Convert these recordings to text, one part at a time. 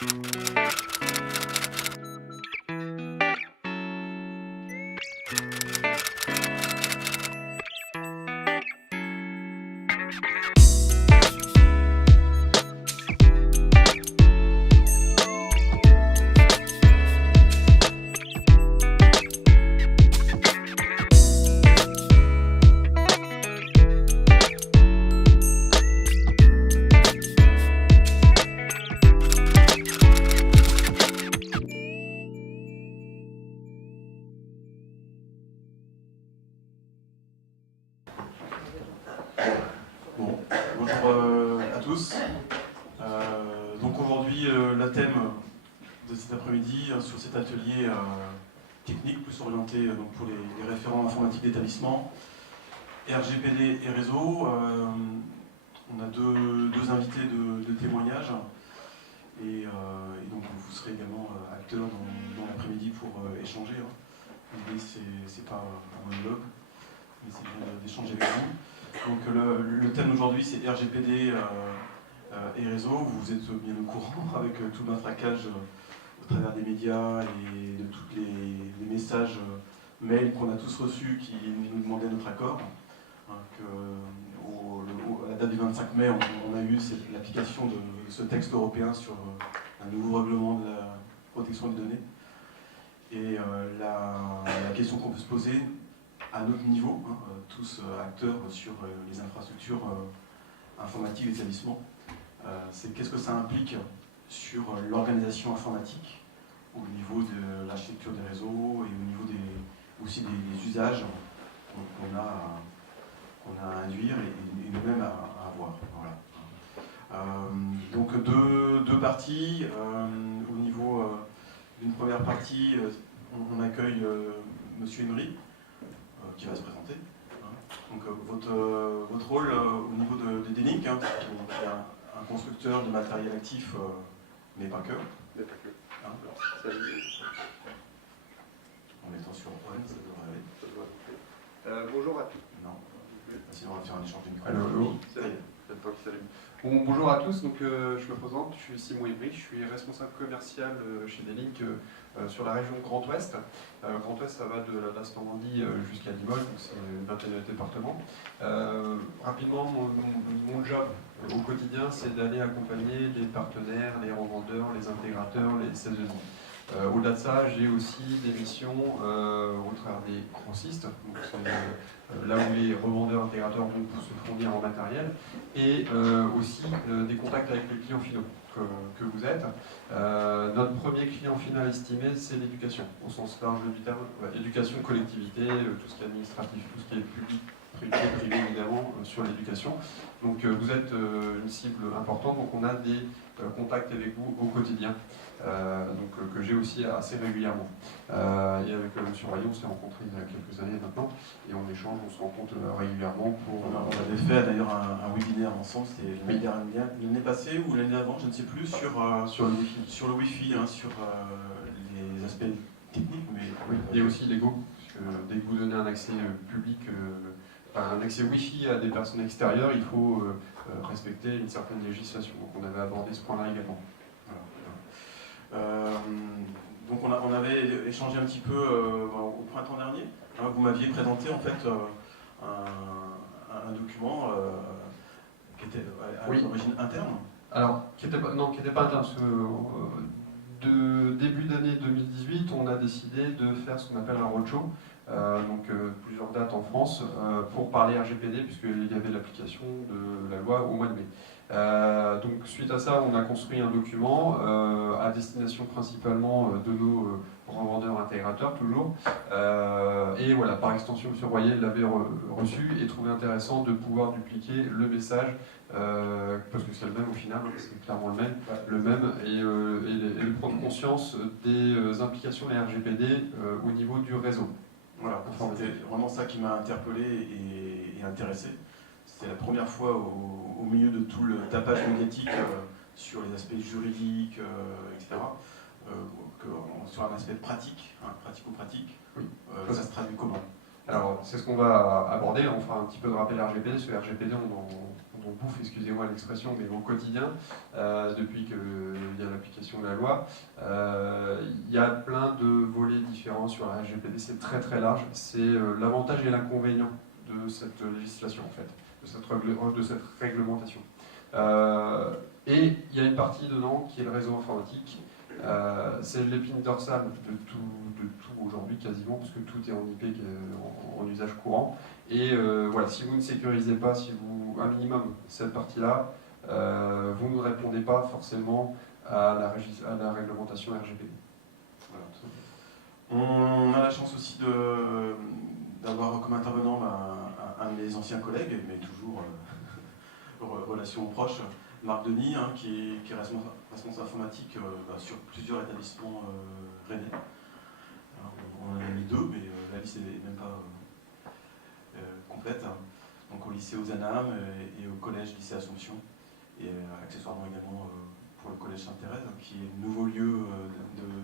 Bon, bonjour à tous. Donc aujourd'hui, le thème de cet après-midi sur cet atelier technique, plus orienté donc pour les référents informatiques d'établissement, RGPD et réseau. On a deux invités de témoignage et donc vous serez également acteurs dans l'après-midi pour échanger. L'idée, c'est pas un monologue, mais c'est bien d'échanger avec vous. Donc le thème d'aujourd'hui, c'est RGPD et réseau. Vous êtes bien au courant avec tout le matraquage au travers des médias et de tous les messages mails qu'on a tous reçus qui nous demandaient notre accord. À la date du 25 mai, on a eu l'application de ce texte européen sur un nouveau règlement de la protection des données. Et la question qu'on peut se poser à notre niveau, tous acteurs sur les infrastructures informatiques des établissements, c'est qu'est-ce que ça implique sur l'organisation informatique au niveau de l'architecture des réseaux et au niveau aussi des usages qu'on a à induire et nous-mêmes à avoir. Voilà. Donc deux parties. Au niveau d'une première partie, on accueille Monsieur Emery, qui va se présenter. Donc votre rôle au niveau de D-Link, qui est un constructeur de matériel actif, mais pas que. Mais pas que. En mettant sur on, ça devrait aller. Bonjour à tous. Non. Sinon, on va faire un échange de micro. Allô. Salut. Bon, bonjour à tous, donc, je me présente, je suis Simon Emery, je suis responsable commercial chez D-Link sur la région Grand Ouest. Grand Ouest, ça va de la basse Normandie jusqu'à Limoges, donc c'est une vingtaine de départements. Rapidement, mon job au quotidien, c'est d'aller accompagner les partenaires, les revendeurs, les intégrateurs, les CESI. Au-delà de ça, j'ai aussi des missions au travers des grossistes, donc là où les revendeurs intégrateurs vont se fournir en matériel, et aussi des contacts avec les clients finaux que vous êtes. Notre premier client final estimé, c'est l'éducation, au sens large du terme, éducation, collectivité, tout ce qui est administratif, tout ce qui est public, privé évidemment, sur l'éducation. Donc vous êtes une cible importante, donc on a des contacts avec vous au quotidien. Que j'ai aussi assez régulièrement. Et avec M. Royon, on s'est rencontrés il y a quelques années maintenant, et on échange, on se rencontre régulièrement pour... On avait fait d'ailleurs un webinaire ensemble, c'était l'année passée ou l'année avant, je ne sais plus, sur le Wi-Fi, sur les aspects techniques. Mais oui, et aussi l'ego, parce que dès que vous donnez un accès public, un accès Wi-Fi à des personnes extérieures, il faut respecter une certaine législation. Donc on avait abordé ce point-là également. Donc on avait échangé un petit peu au printemps dernier. Vous m'aviez présenté en fait un document qui était à l'origine interne. Alors, qui n'était pas interne, parce que de début d'année 2018, on a décidé de faire ce qu'on appelle un roadshow, plusieurs dates en France, pour parler RGPD, puisqu'il y avait l'application de la loi au mois de mai. Donc suite à ça, on a construit un document à destination principalement de nos revendeurs intégrateurs toujours. Et voilà, par extension, M. Royer l'avait reçu et trouvé intéressant de pouvoir dupliquer le message, parce que c'est le même au final, c'est clairement le même et de prendre conscience des implications des RGPD au niveau du réseau. Voilà, c'était vraiment ça qui m'a interpellé et intéressé. C'était la première fois au milieu de tout le tapage médiatique sur les aspects juridiques, etc., sur un aspect pratique, pratico-pratique, oui. ça se traduit comment? Alors, c'est ce qu'on va aborder. On fera un petit peu de rappel RGPD. Ce RGPD, on bouffe, excusez-moi l'expression, mais au quotidien, depuis qu'il y a l'application de la loi. Il y a plein de volets différents sur la RGPD. C'est très très large. C'est l'avantage et l'inconvénient de cette législation, en fait, de cette réglementation. Et il y a une partie dedans qui est le réseau informatique. C'est l'épine dorsale de tout aujourd'hui quasiment, parce que tout est en IP, en usage courant. Et voilà, si vous ne sécurisez pas, un minimum cette partie-là, vous ne répondez pas forcément à la réglementation RGPD. Voilà, tout simplement. On a la chance aussi d'avoir comme intervenant un de mes anciens collègues, mais toujours relation proche, Marc Denis, hein, qui est responsable informatique sur plusieurs établissements rennais. Alors, on en a mis 2, mais la liste n'est même pas complète. Donc au lycée Ozanam et au collège lycée Assomption, et accessoirement également pour le collège Sainte-Thérèse, qui est le nouveau lieu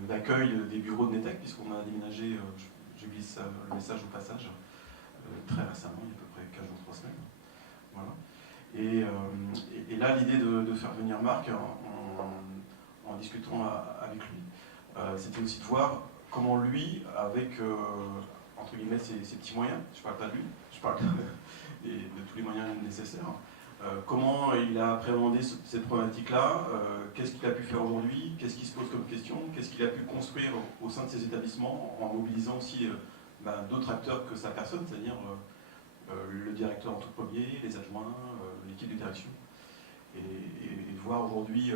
d'accueil des bureaux de NETEC, puisqu'on a déménagé, je glisse le message au passage, très récemment, il y a à peu près 15 jours, 3 semaines. Voilà. Et là, l'idée de faire venir Marc en discutant avec lui, c'était aussi de voir comment lui, avec entre guillemets ses petits moyens, je ne parle pas de lui, je parle de tous les moyens nécessaires, comment il a appréhendé cette problématique-là, qu'est-ce qu'il a pu faire aujourd'hui, qu'est-ce qui se pose comme question, qu'est-ce qu'il a pu construire au sein de ses établissements en mobilisant aussi d'autres acteurs que sa personne, c'est-à-dire le directeur en tout premier, les adjoints, l'équipe de direction, et de voir aujourd'hui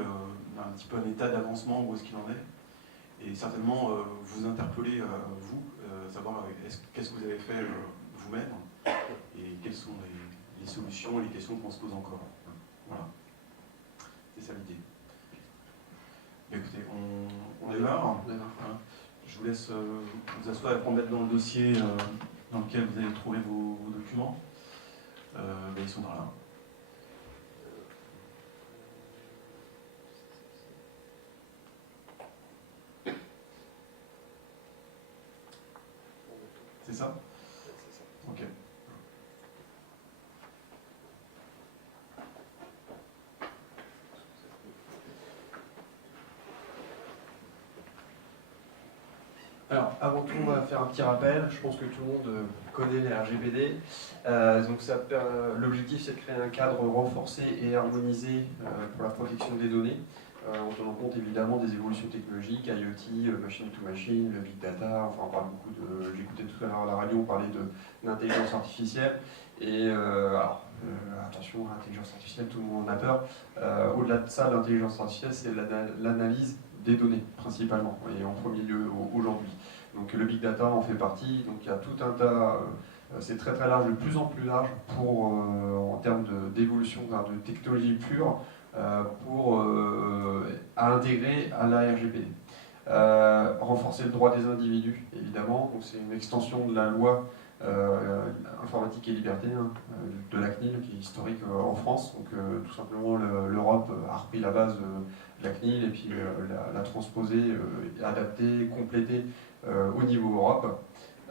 un petit peu un état d'avancement, où est-ce qu'il en est, et certainement vous interpeller, vous, savoir qu'est-ce que vous avez fait vous-même, et quelles sont les solutions et les questions qu'on se pose encore. Voilà, c'est ça l'idée. Écoutez, on démarre. Hein. Je vous laisse vous asseoir et mettre dans le dossier dans lequel vous allez trouver vos documents. Ils sont par là. C'est ça? Ok. Alors, avant tout, on va faire un petit rappel. Je pense que tout le monde connaît les RGPD. Donc, l'objectif, c'est de créer un cadre renforcé et harmonisé pour la protection des données, en tenant compte évidemment des évolutions technologiques, IoT, machine to machine, le big data. Enfin, on parle beaucoup de. J'écoutais tout à l'heure à la radio, on parlait d'intelligence artificielle. Et attention, l'intelligence artificielle, tout le monde en a peur. Au-delà de ça, l'intelligence artificielle, c'est l'analyse des données principalement, et en premier lieu aujourd'hui. Donc le big data en fait partie, donc il y a tout un tas, c'est très très large, de plus en plus large en termes d'évolution de technologie pure pour intégrer à la RGPD. Renforcer le droit des individus, évidemment, donc c'est une extension de la loi informatique et liberté de la CNIL, qui est historique en France. Donc tout simplement l'Europe a repris la base de la CNIL et puis l'a transposée, adaptée, complétée au niveau Europe.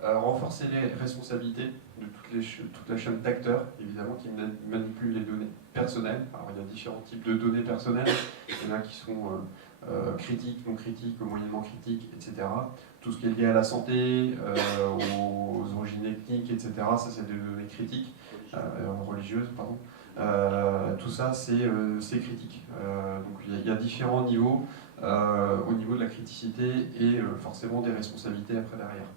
Renforcer les responsabilités de toute la chaîne d'acteurs, évidemment, qui manipulent les données personnelles. Alors il y a différents types de données personnelles, il y en a qui sont critiques, non critiques, moyennement critiques, etc. Tout ce qui est lié à la santé, aux origines ethniques, etc., ça c'est des données critiques, religieuses, pardon. Tout ça c'est critique. Donc il y a différents niveaux au niveau de la criticité et forcément des responsabilités après derrière.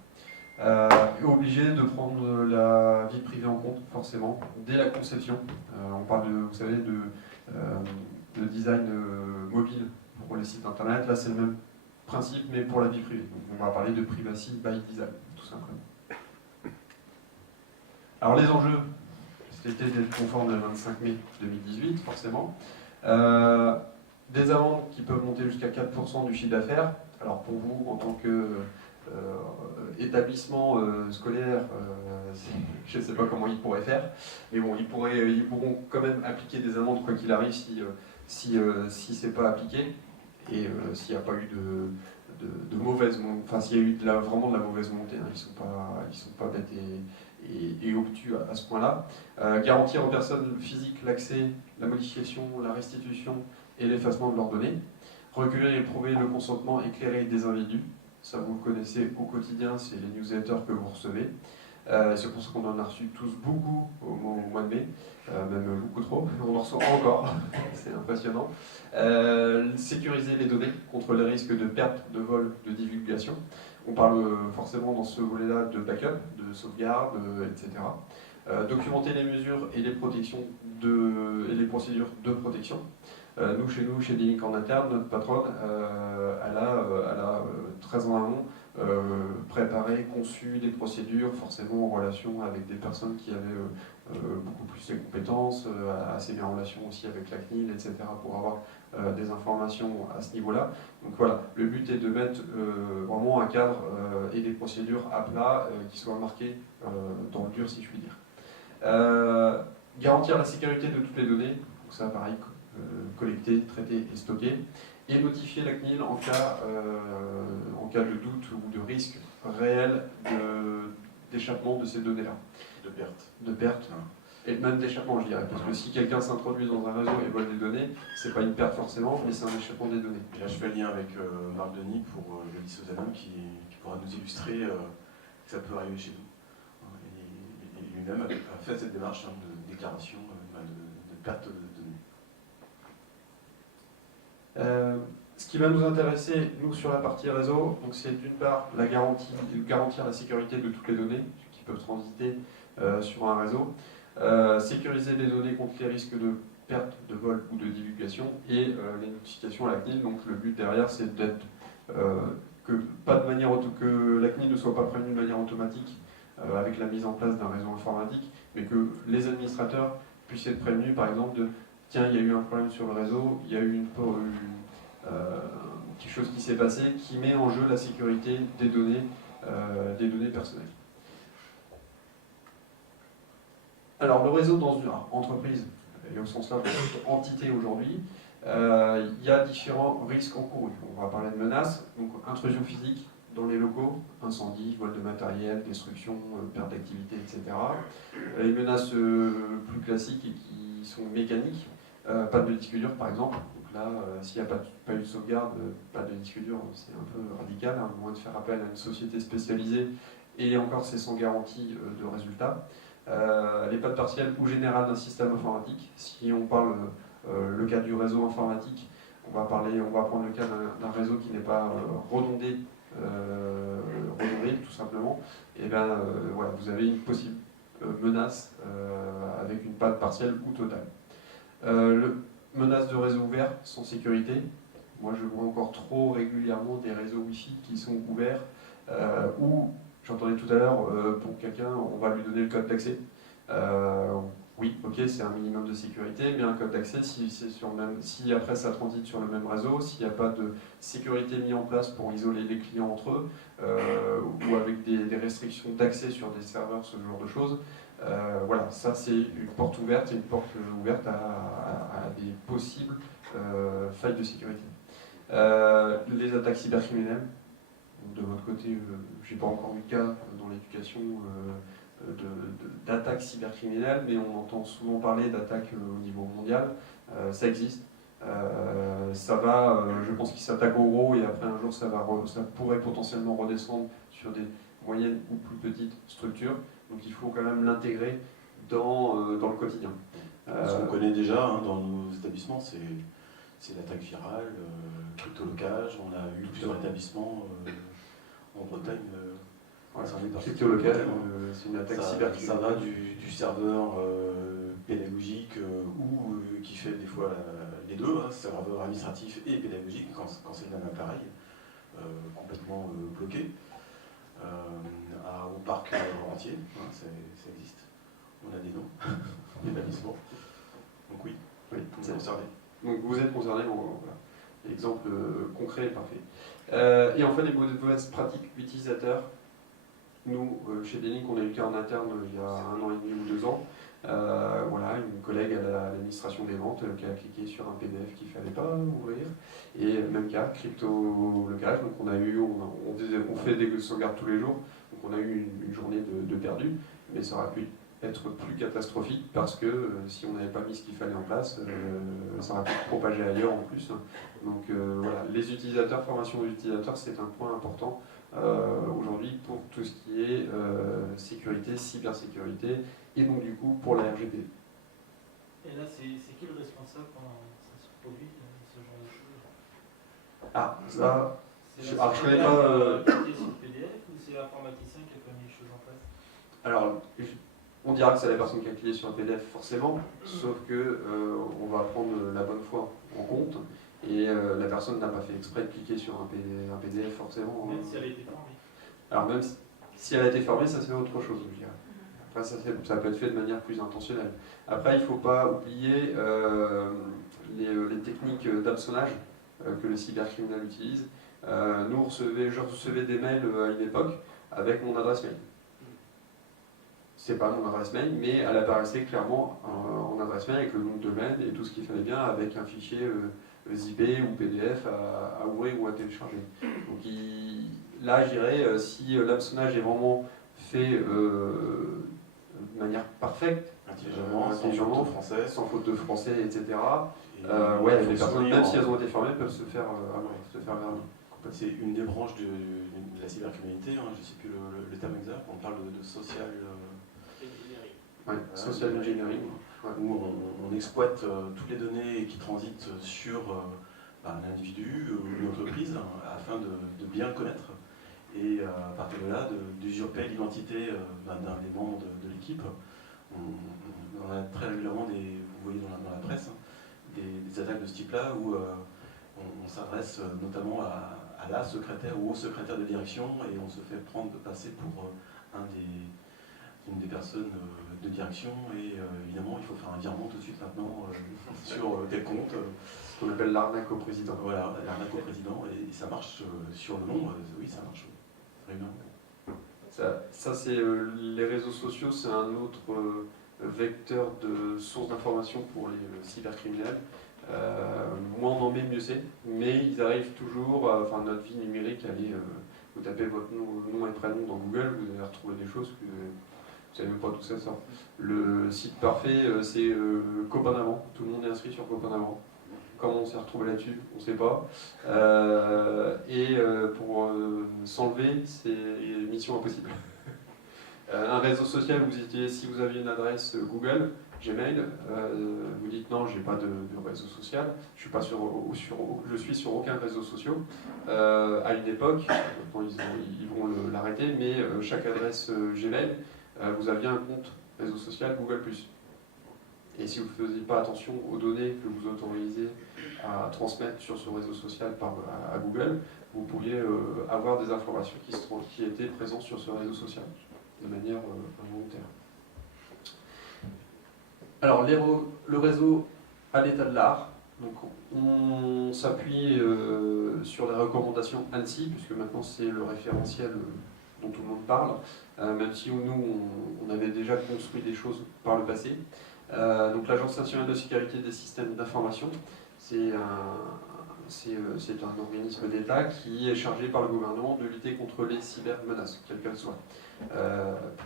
Obligé de prendre la vie privée en compte, forcément, dès la conception. On parle vous savez, de design mobile pour les sites internet. Là, c'est le même principe, mais pour la vie privée. Donc, on va parler de privacy by design, tout simplement. Alors, les enjeux, c'était d'être conforme le 25 mai 2018, forcément. Des amendes qui peuvent monter jusqu'à 4% du chiffre d'affaires. Alors, pour vous, en tant que établissement scolaire, je ne sais pas comment ils pourraient faire, mais bon, ils pourront quand même appliquer des amendes quoi qu'il arrive si c'est pas appliqué, et s'il n'y a pas eu de mauvaise montée, enfin s'il y a eu vraiment de la mauvaise montée, hein, ils sont pas bêtes et obtus à ce point-là. Garantir aux personnes physiques l'accès, la modification, la restitution et l'effacement de leurs données. Recueillir et prouver le consentement éclairé des individus. Ça, vous le connaissez au quotidien, c'est les newsletters que vous recevez. C'est pour ça qu'on en a reçu tous beaucoup au mois de mai, même beaucoup trop, on en reçoit encore, c'est impressionnant. Sécuriser les données contre les risques de perte, de vol, de divulgation. On parle forcément dans ce volet-là de backup, de sauvegarde, etc. Documenter les mesures et les protections et les procédures de protection. Chez nous, chez D-Link en interne, notre patronne, elle a très en amont préparé, conçu des procédures, forcément en relation avec des personnes qui avaient beaucoup plus de compétences, assez bien en relation aussi avec la CNIL, etc., pour avoir des informations à ce niveau-là. Donc voilà, le but est de mettre vraiment un cadre et des procédures à plat qui soient marquées dans le dur, si je puis dire. Garantir la sécurité de toutes les données, donc ça pareil, collecter, traiter et stocker, et notifier la CNIL en cas de doute ou de risque réel d'échappement de ces données-là. De perte. Et même d'échappement, je dirais. Parce que si quelqu'un s'introduit dans un réseau et vole des données, c'est pas une perte forcément, mais c'est un échappement des données. Et là, je fais le lien avec Marc Denis pour le lycée Ozanam qui pourra nous illustrer que ça peut arriver chez nous. Et lui-même a fait cette démarche de déclaration de perte de données. Ce qui va nous intéresser, nous, sur la partie réseau, c'est d'une part garantir la sécurité de toutes les données qui peuvent transiter sur un réseau, sécuriser les données contre les risques de perte, de vol ou de divulgation, et les notifications à la CNIL. Donc le but derrière, c'est d'être que la CNIL ne soit pas prévenue de manière automatique avec la mise en place d'un réseau informatique, mais que les administrateurs puissent être prévenus, par exemple, de tiens, il y a eu un problème sur le réseau, il y a eu quelque chose qui s'est passé qui met en jeu la sécurité des données personnelles. Alors, le réseau dans une entreprise, et au sens large, entité aujourd'hui, il y a différents risques encourus. On va parler de menaces, donc intrusion physique dans les locaux, incendie, vol de matériel, destruction, perte d'activité, etc. Les menaces plus classiques et qui sont mécaniques, pas de disque dur par exemple. Donc là, s'il n'y a pas eu de sauvegarde, pas de disque dur, c'est un peu radical, à moins de faire appel à une société spécialisée, et encore c'est sans garantie de résultat. Les pannes partielles ou générales d'un système informatique. Si on parle le cas du réseau informatique, on va prendre le cas d'un réseau qui n'est pas redondé, tout simplement. Et bien voilà, vous avez une possible menace avec une panne partielle ou totale. Menace de réseau ouvert sans sécurité. Moi je vois encore trop régulièrement des réseaux Wi-Fi qui sont ouverts où, j'entendais tout à l'heure, pour quelqu'un on va lui donner le code d'accès. Oui, ok, c'est un minimum de sécurité, mais un code d'accès, si après ça transite sur le même réseau, s'il n'y a pas de sécurité mise en place pour isoler les clients entre eux, ou avec des restrictions d'accès sur des serveurs, ce genre de choses, voilà, ça c'est une porte ouverte, à des possibles failles de sécurité. Les attaques cybercriminelles, de votre côté, je n'ai pas encore eu de cas dans l'éducation d'attaques cybercriminelles, mais on entend souvent parler d'attaques au niveau mondial. Ça existe. Je pense qu'ils s'attaquent au gros et après un jour ça pourrait potentiellement redescendre sur des moyennes ou plus petites structures. Donc il faut quand même l'intégrer dans le quotidien. Ce qu'on connaît déjà dans nos établissements, c'est l'attaque virale, le cryptolocage. On a eu plusieurs établissements en Bretagne. Cryptolocage, c'est une attaque cybercriminelle. Ça va du serveur pédagogique ou qui fait des fois les deux, serveur administratif et pédagogique, quand c'est le même appareil, complètement bloqué, au parc entier, ça existe. On a des noms d'établissements. Donc oui, on est concerné. Donc vous êtes concerné, voilà. Exemple concret et parfait. Et enfin, les mauvaises pratiques utilisateurs. Nous, chez D-Link, on a eu le cas en interne il y a 1 an et demi ou 2 ans. Voilà, une collègue à l'administration des ventes qui a cliqué sur un PDF qu'il ne fallait pas ouvrir. Et même cas, crypto-locage. Donc on fait des sauvegardes tous les jours. Donc on a eu une journée de perdu. mais ça aurait pu être plus catastrophique parce que si on n'avait pas mis ce qu'il fallait en place, ça aurait pu se propager ailleurs en plus. Donc voilà, les utilisateurs, formation des utilisateurs, c'est un point important aujourd'hui pour tout ce qui est sécurité, cybersécurité, et donc du coup pour la RGPD. Et là, c'est qui le responsable quand ça se produit, ce genre de choses? Ah, ça, C'est alors, je connais pas, qui est sur le PDF ou c'est l'informaticien qui a pas mis les choses en place? alors, on dira que c'est la personne qui a cliqué sur un PDF forcément, sauf que on va prendre la bonne foi en compte, et la personne n'a pas fait exprès de cliquer sur un PDF forcément. Même si elle a été formée. Alors même si elle a été formée, ça c'est autre chose, je dirais. Après, ça peut être fait de manière plus intentionnelle. Après, il ne faut pas oublier les techniques d'hameçonnage que les cybercriminels utilisent. Je recevais des mails à une époque avec mon adresse mail. C'est pas mon adresse mail, mais elle apparaissait clairement en adresse mail avec le nom de domaine et tout ce qu'il fallait bien avec un fichier zip ou PDF à ouvrir ou à télécharger. Donc là, je dirais, si l'hameçonnage est vraiment fait de manière parfaite, intelligemment, sans faute de français, etc. Ouais, les personnes, même si elles ont été formées, peuvent se faire verdir. C'est une des branches de la cybercriminalité, hein, je ne sais plus le terme exact, on parle de social Engineering. Ouais, social engineering. Où on exploite toutes les données qui transitent sur un individu ou une entreprise afin de bien le connaître et à partir de là d'usurper l'identité d'un des membres de l'équipe. On a très régulièrement, vous voyez dans la presse, des attaques de ce type-là où on s'adresse notamment à la secrétaire ou au secrétaire de direction et on se fait passer pour une des personnes de direction et évidemment il faut faire un virement tout de suite maintenant sur tel compte. Ce qu'on appelle l'arnaque au président. Voilà, l'arnaque au président et ça marche sur le long, oui ça marche régulièrement. Ça c'est les réseaux sociaux, c'est un autre vecteur de source d'information pour les cybercriminels. Moins on en met, mieux c'est. Mais ils arrivent toujours, notre vie numérique, vous tapez votre nom et prénom dans Google, vous allez retrouver des choses que vous savez même pas d'où ça sort. Le site parfait, c'est Copain d'avant. Tout le monde est inscrit sur Copain d'avant. Comment on s'est retrouvé là-dessus, on ne sait pas. Pour s'enlever, c'est mission impossible. Un réseau social, vous utilisez, si vous aviez une adresse Google, Gmail, vous dites non, j'ai pas de réseau social, je suis sur aucun réseau social. À une époque, ils vont l'arrêter, mais chaque adresse Gmail, vous aviez un compte réseau social Google+. Et si vous ne faisiez pas attention aux données que vous autorisez à transmettre sur ce réseau social à Google, vous pourriez avoir des informations qui étaient présentes sur ce réseau social de manière involontaire. Alors, le réseau à l'état de l'art, donc on s'appuie sur les recommandations ANSSI, puisque maintenant c'est le référentiel dont tout le monde parle, même si nous, on avait déjà construit des choses par le passé. Donc l'Agence nationale de sécurité des systèmes d'information, c'est un organisme d'État qui est chargé par le gouvernement de lutter contre les cybermenaces, quelles qu'elles soient.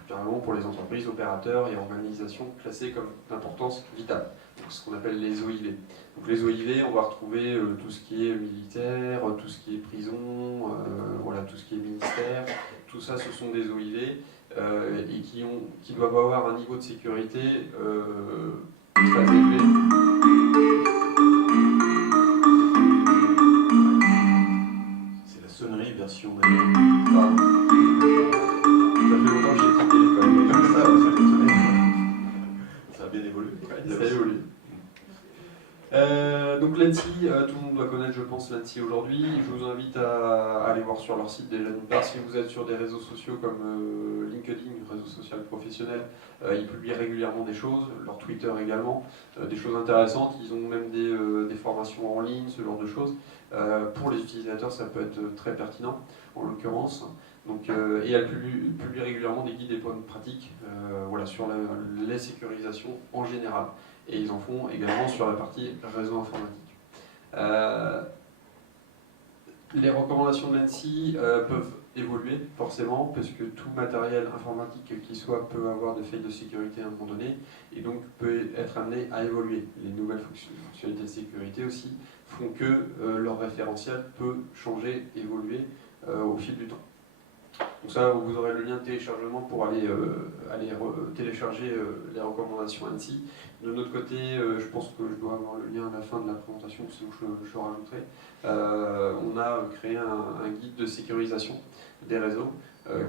Généralement pour les entreprises, opérateurs et organisations classées comme d'importance vitale, donc ce qu'on appelle les OIV. Donc les OIV, on va retrouver tout ce qui est militaire, tout ce qui est prison, voilà, tout ce qui est ministère, tout ça ce sont des OIV et qui doivent avoir un niveau de sécurité très élevé. C'est la sonnerie version d'ailleurs. Ça fait longtemps que j'ai écouté quand même. Ça a bien évolué. Ça a évolué. Donc l'ANSSI, tout le monde doit connaître je pense l'ANSSI aujourd'hui. Je vous invite à aller voir sur leur site déjà d'une part. Si vous êtes sur des réseaux sociaux comme LinkedIn, réseau social professionnel, ils publient régulièrement des choses, leur Twitter également, des choses intéressantes. Ils ont même des formations en ligne, ce genre de choses. Pour les utilisateurs ça peut être très pertinent en l'occurrence. Donc, et elle publie régulièrement des guides et bonnes pratiques voilà, sur les sécurisations en général. Et ils en font également sur la partie réseau informatique. Les recommandations de l'ANSSI peuvent évoluer forcément, parce que tout matériel informatique qui soit peut avoir des failles de sécurité à un moment donné, et donc peut être amené à évoluer. Les nouvelles fonctionnalités de sécurité aussi font que leur référentiel peut changer, évoluer au fil du temps. Donc ça, vous aurez le lien de téléchargement pour aller télécharger les recommandations ANSSI. De notre côté, je pense que je dois avoir le lien à la fin de la présentation, sinon je le rajouterai. On a créé un guide de sécurisation des réseaux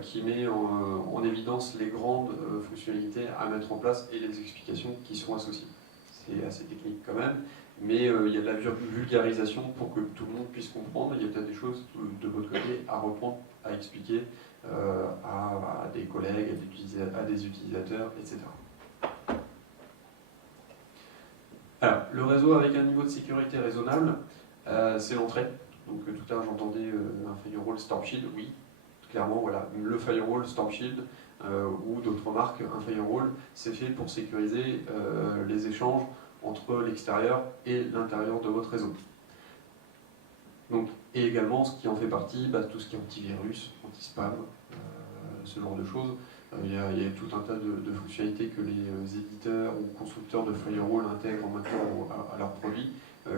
qui met en évidence les grandes fonctionnalités à mettre en place et les explications qui sont associées. C'est assez technique quand même, mais il y a de la vulgarisation pour que tout le monde puisse comprendre. Il y a peut-être des choses de votre côté à reprendre, à expliquer à des collègues, à des utilisateurs, etc. Alors, le réseau avec un niveau de sécurité raisonnable, c'est l'entrée. Donc tout à l'heure j'entendais un firewall Storm Shield, oui, clairement, voilà, le firewall Storm Shield ou d'autres marques, un firewall, c'est fait pour sécuriser les échanges entre l'extérieur et l'intérieur de votre réseau. Donc, et également, ce qui en fait partie, tout ce qui est antivirus, anti-spam, ce genre de choses. Il y a tout un tas de fonctionnalités que les éditeurs ou constructeurs de firewall intègrent maintenant à leurs produits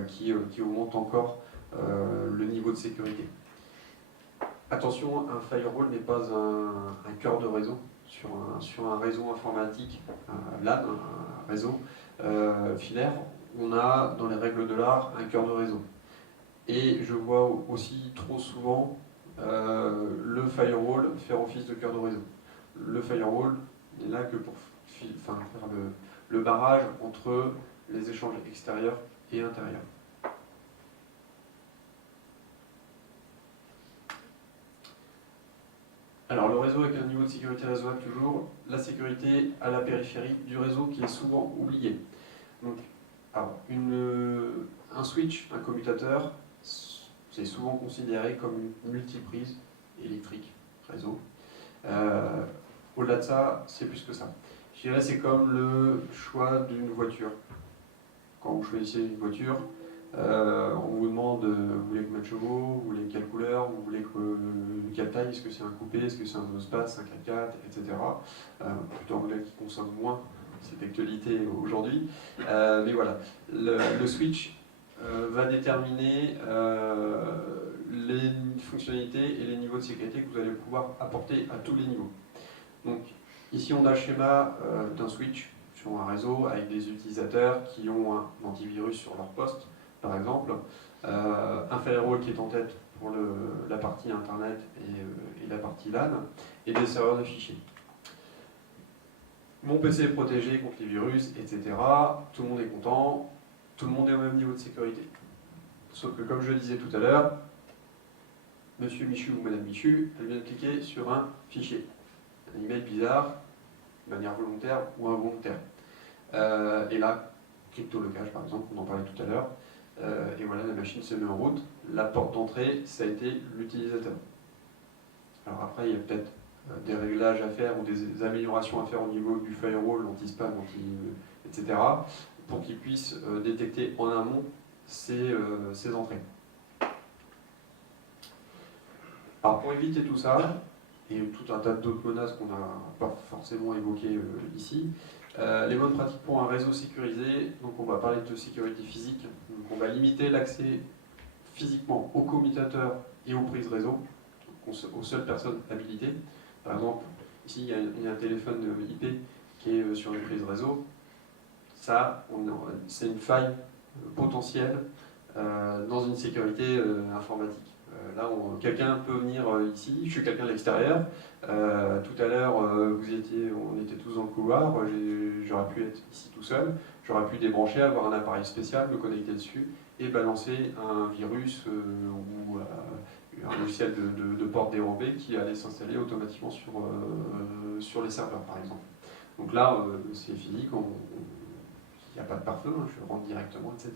qui augmentent encore le niveau de sécurité. Attention, un firewall n'est pas un cœur de réseau. Sur un réseau informatique, un LAN, un réseau filaire, on a dans les règles de l'art un cœur de réseau. Et je vois aussi trop souvent le firewall faire office de cœur de réseau. Le firewall n'est là que pour faire le barrage entre les échanges extérieurs et intérieurs. Alors le réseau avec un niveau de sécurité raisonnable toujours, la sécurité à la périphérie du réseau qui est souvent oubliée. Donc, alors, un switch, un commutateur, c'est souvent considéré comme une multiprise électrique, réseau. Au-delà de ça, c'est plus que ça. Je dirais c'est comme le choix d'une voiture. Quand vous choisissez une voiture, on vous demande, vous voulez combien de chevaux, vous voulez quelle couleur, vous voulez quelle taille, est-ce que c'est un coupé, est-ce que c'est un monospace, un 4x4, etc. Plutôt un modèle qui consomme moins, c'est d'actualité aujourd'hui. Mais voilà, le switch va déterminer les fonctionnalités et les niveaux de sécurité que vous allez pouvoir apporter à tous les niveaux. Donc ici on a le schéma d'un switch sur un réseau avec des utilisateurs qui ont un antivirus sur leur poste, par exemple, un firewall qui est en tête pour la partie internet et la partie LAN, et des serveurs de fichiers. Mon PC est protégé contre les virus, etc. Tout le monde est content, tout le monde est au même niveau de sécurité. Sauf que comme je le disais tout à l'heure, Monsieur Michu ou Madame Michu, elle vient de cliquer sur un fichier, un email bizarre, de manière volontaire ou involontaire. Et là, crypto-locage par exemple, on en parlait tout à l'heure, et voilà, la machine se met en route. La porte d'entrée, ça a été l'utilisateur. Alors après, il y a peut-être des réglages à faire ou des améliorations à faire au niveau du firewall, anti-spam, etc., pour qu'il puisse détecter en amont ces entrées. Alors pour éviter tout ça, et tout un tas d'autres menaces qu'on n'a pas forcément évoquées ici, les bonnes pratiques pour un réseau sécurisé, donc on va parler de sécurité physique, donc on va limiter l'accès physiquement aux commutateurs et aux prises réseau, aux seules personnes habilitées. Par exemple, ici il y a un téléphone IP qui est sur une prise réseau, ça c'est une faille potentielle dans une sécurité informatique. Là, quelqu'un peut venir ici, je suis quelqu'un de l'extérieur. Tout à l'heure, on était tous dans le couloir, j'aurais pu être ici tout seul, j'aurais pu débrancher, avoir un appareil spécial, me connecter dessus et balancer un virus ou un logiciel de porte dérobée qui allait s'installer automatiquement sur les serveurs, par exemple. Donc là, c'est physique, il n'y a pas de pare-feu, je rentre directement, etc.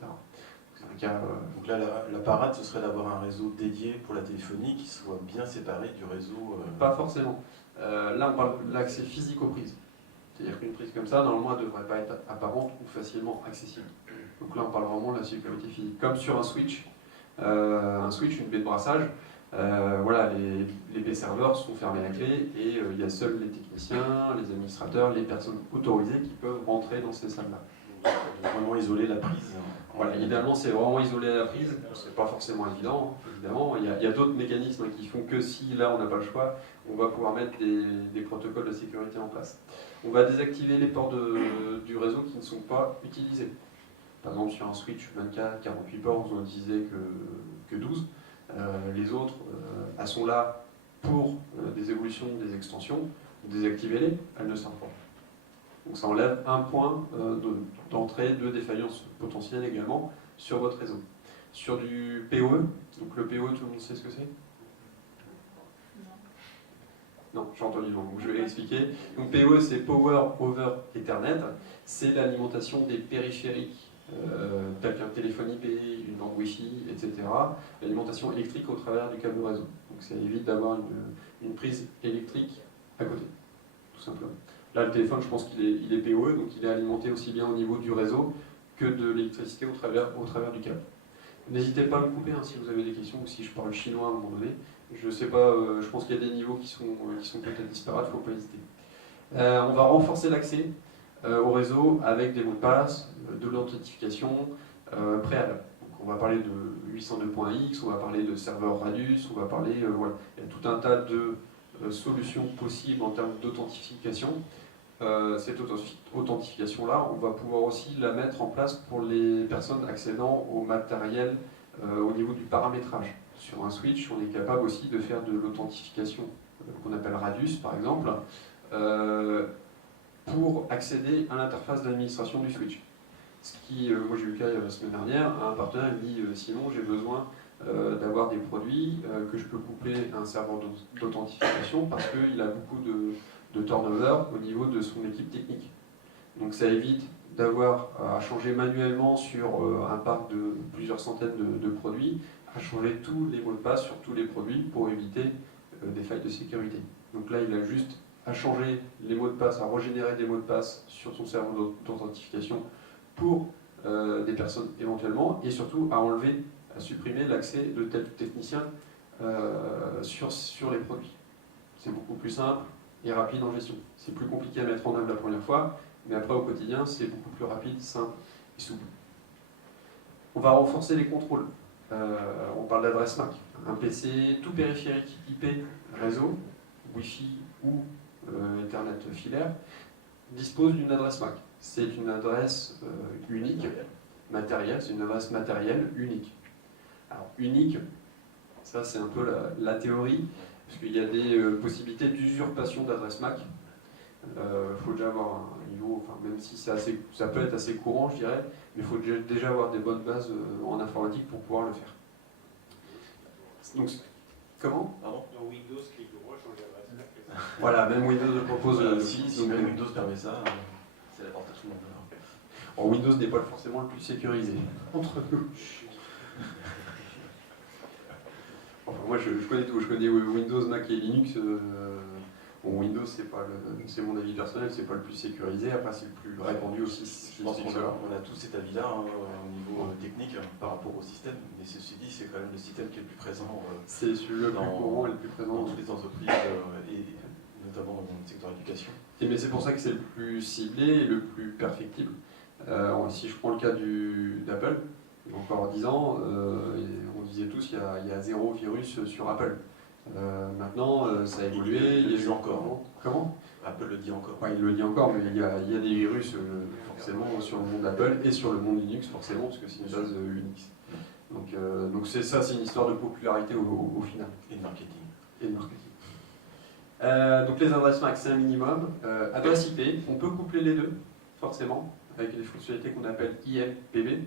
Donc là, la parade, ce serait d'avoir un réseau dédié pour la téléphonie qui soit bien séparé du réseau... Pas forcément. Là, on parle de l'accès physique aux prises. C'est-à-dire qu'une prise comme ça, normalement, elle ne devrait pas être apparente ou facilement accessible. Donc là, on parle vraiment de la sécurité physique. Comme sur un switch, une baie de brassage, Voilà, les B-serveurs sont fermés à la clé et il y a seuls les techniciens, les administrateurs, les personnes autorisées qui peuvent rentrer dans ces salles-là. Donc, vraiment isoler la prise. Voilà, idéalement, c'est vraiment isolé à la prise. C'est pas forcément évident, évidemment. Il y a d'autres mécanismes qui font que si là on n'a pas le choix, on va pouvoir mettre des protocoles de sécurité en place. On va désactiver les ports du réseau qui ne sont pas utilisés. Par exemple, sur un switch 24, 48 ports, vous n'en utilisez que 12. Les autres, elles sont là pour des évolutions, des extensions. Désactivez-les, elles ne servent pas. Donc ça enlève un point d'entrée de défaillance potentielle également sur votre réseau. Sur du PoE, donc le PoE, tout le monde sait ce que c'est? Non, j'ai entendu le nom, donc je vais l'expliquer. Donc PoE, c'est Power over Ethernet. C'est l'alimentation des périphériques, tels qu'un téléphone IP, une bande Wi-Fi, etc. L'alimentation électrique au travers du câble réseau. Donc ça évite d'avoir une prise électrique à côté, tout simplement. Là, le téléphone, je pense qu'il est PoE, donc il est alimenté aussi bien au niveau du réseau que de l'électricité au travers du câble. N'hésitez pas à me couper si vous avez des questions ou si je parle chinois à un moment donné. Je sais pas, je pense qu'il y a des niveaux qui sont peut-être disparates, il ne faut pas hésiter. On va renforcer l'accès au réseau avec des mots de passe, de l'authentification préalable. Donc, on va parler de 802.x, on va parler de serveur Radius, on va parler, voilà, il y a tout un tas de solutions possibles en termes d'authentification. Cette authentification-là, on va pouvoir aussi la mettre en place pour les personnes accédant au matériel au niveau du paramétrage. Sur un switch, on est capable aussi de faire de l'authentification qu'on appelle Radius, par exemple, pour accéder à l'interface d'administration du switch. Ce qui, moi j'ai eu le cas la semaine dernière, un partenaire me dit sinon j'ai besoin d'avoir des produits que je peux coupler à un serveur d'authentification parce qu'il a beaucoup de turnover au niveau de son équipe technique. Donc ça évite d'avoir à changer manuellement sur un parc de plusieurs centaines de produits, à changer tous les mots de passe sur tous les produits pour éviter des failles de sécurité. Donc là, il a juste à changer les mots de passe, à régénérer des mots de passe sur son serveur d'authentification pour des personnes éventuellement, et surtout à supprimer l'accès de tel technicien sur les produits. C'est beaucoup plus simple et rapide en gestion. C'est plus compliqué à mettre en œuvre la première fois, mais après au quotidien, c'est beaucoup plus rapide, simple et souple. On va renforcer les contrôles. On parle d'adresse MAC. Un PC, tout périphérique IP, réseau, Wi-Fi ou Ethernet filaire, dispose d'une adresse MAC. C'est une adresse unique, matérielle, c'est une adresse matérielle unique. Alors unique, ça c'est un peu la théorie, parce qu'il y a des possibilités d'usurpation d'adresse MAC. Il faut déjà avoir un niveau, enfin, même si ça peut être assez courant, je dirais, mais il faut déjà avoir des bonnes bases en informatique pour pouvoir le faire. Donc, comment? Pardon? Dans Windows, clique droit, changer l'adresse MAC. Voilà, même Windows le propose. Si même Windows permet ça, c'est la porte à tout le monde. Alors, Windows n'est pas forcément le plus sécurisé, entre nous. Enfin, moi, je connais tout. Je connais Windows, Mac et Linux. Bon, Windows, c'est mon avis personnel, c'est pas le plus sécurisé. Après, c'est le plus répandu aussi. Je pense qu'on a tous cet avis-là au niveau technique par rapport au système, mais ceci dit, c'est quand même le système qui est le plus présent. C'est le plus courant et le plus présent dans toutes les entreprises et notamment dans le secteur éducation. Mais c'est pour ça que c'est le plus ciblé et le plus perfectible. Si je prends le cas d'Apple, encore 10 ans, on disait tous il y a 0 virus sur Apple. Maintenant, ça a évolué. Il le dit encore. Comment? Apple le dit encore. Ouais, il le dit encore, mais il y a des virus forcément sur le monde Apple et sur le monde Linux forcément, parce que c'est une base Unix. Donc c'est ça, c'est une histoire de popularité au final. Et de marketing. Et de marketing. Donc les adresses MAC, c'est un minimum. Adresse IP, on peut coupler les deux, forcément, avec les fonctionnalités qu'on appelle IMPB.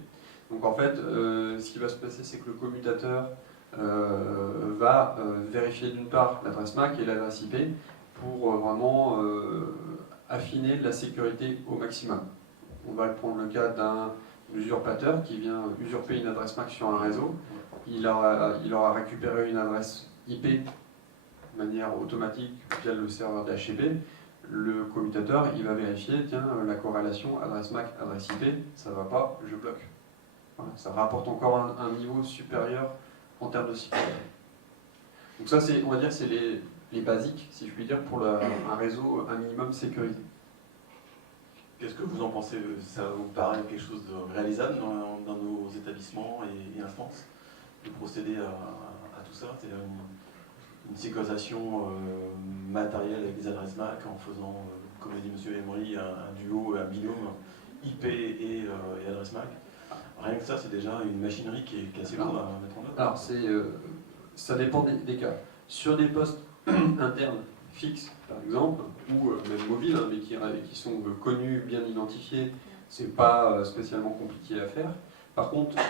Donc en fait, ce qui va se passer, c'est que le commutateur va vérifier d'une part l'adresse MAC et l'adresse IP pour vraiment affiner la sécurité au maximum. On va prendre le cas d'un usurpateur qui vient usurper une adresse MAC sur un réseau. Il aura récupéré une adresse IP de manière automatique via le serveur DHCP. Le commutateur, il va vérifier, tiens, la corrélation adresse MAC, adresse IP, ça ne va pas, je bloque. Voilà, ça rapporte encore un niveau supérieur en termes de sécurité. Donc ça, on va dire, c'est les basiques, si je puis dire, pour un réseau un minimum sécurisé. Qu'est-ce que vous en pensez? Ça vous paraît quelque chose de réalisable dans nos établissements et instances de procéder à tout ça? C'est-à-dire une sécurisation matérielle avec des adresses MAC en faisant, comme l'a dit M. Emery, un duo, un binôme IP et adresse MAC. Rien que ça, c'est déjà une machinerie qui est assez lourde à mettre en œuvre. Alors, ça dépend des cas. Sur des postes internes fixes, par exemple, ou même mobiles, hein, mais qui sont connus, bien identifiés, c'est pas spécialement compliqué à faire. Par contre, à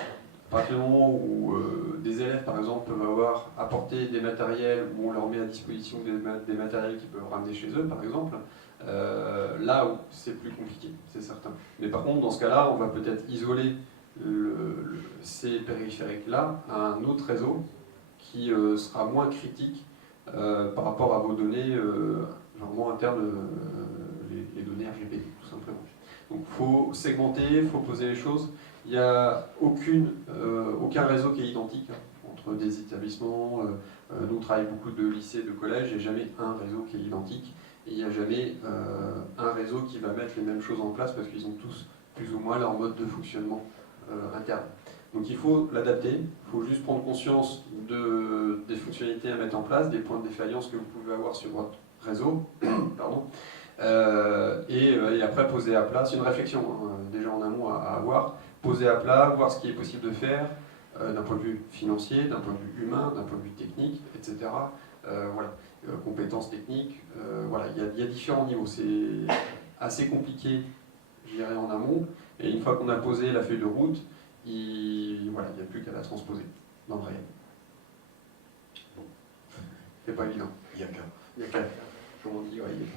partir du moment où des élèves, par exemple, peuvent avoir apporté des matériels, où on leur met à disposition des matériels qu'ils peuvent ramener chez eux, par exemple, là où c'est plus compliqué, c'est certain. Mais par contre, dans ce cas-là, on va peut-être isoler ces périphériques-là à un autre réseau qui sera moins critique par rapport à vos données vraiment internes, les données RGPD, tout simplement. Donc il faut segmenter, il faut poser les choses. Il n'y a aucun réseau qui est identique hein, entre des établissements. Nous, on travaille beaucoup de lycées, de collèges, il n'y a jamais un réseau qui est identique. Et il n'y a jamais un réseau qui va mettre les mêmes choses en place parce qu'ils ont tous plus ou moins leur mode de fonctionnement interne. Donc il faut l'adapter, il faut juste prendre conscience des fonctionnalités à mettre en place, des points de défaillance que vous pouvez avoir sur votre réseau, pardon, et après poser à plat, c'est une réflexion hein, déjà en amont à avoir, poser à plat, voir ce qui est possible de faire d'un point de vue financier, d'un point de vue humain, d'un point de vue technique, etc. Voilà. Compétences techniques, voilà, il y a différents niveaux, c'est assez compliqué, je dirais, en amont, et une fois qu'on a posé la feuille de route, il n'y a plus qu'à la transposer dans le réel. Bon. C'est pas évident. Il y a qu'à. Il y a qu'à. Comme on dit, ouais, il y a qu'à.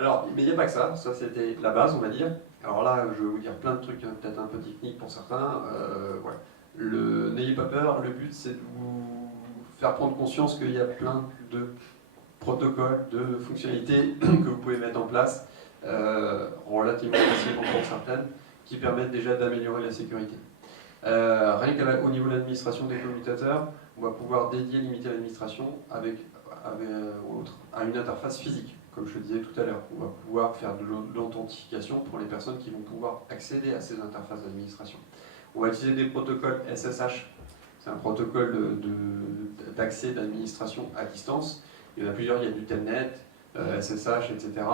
Alors, mais il n'y a pas que ça c'était la base, on va dire. Alors là, je vais vous dire plein de trucs, hein, peut-être un peu techniques pour certains. Voilà. N'ayez pas peur, le but c'est de vous faire prendre conscience qu'il y a plein de protocoles, de fonctionnalités que vous pouvez mettre en place, relativement facilement pour certaines, qui permettent déjà d'améliorer la sécurité. Rien qu'au niveau de l'administration des commutateurs, on va pouvoir dédier, limiter l'administration à une interface physique, comme je le disais tout à l'heure. On va pouvoir faire de l'authentification pour les personnes qui vont pouvoir accéder à ces interfaces d'administration. On va utiliser des protocoles SSH, c'est un protocole d'accès d'administration à distance. Il y en a plusieurs, il y a du Telnet, SSH, etc.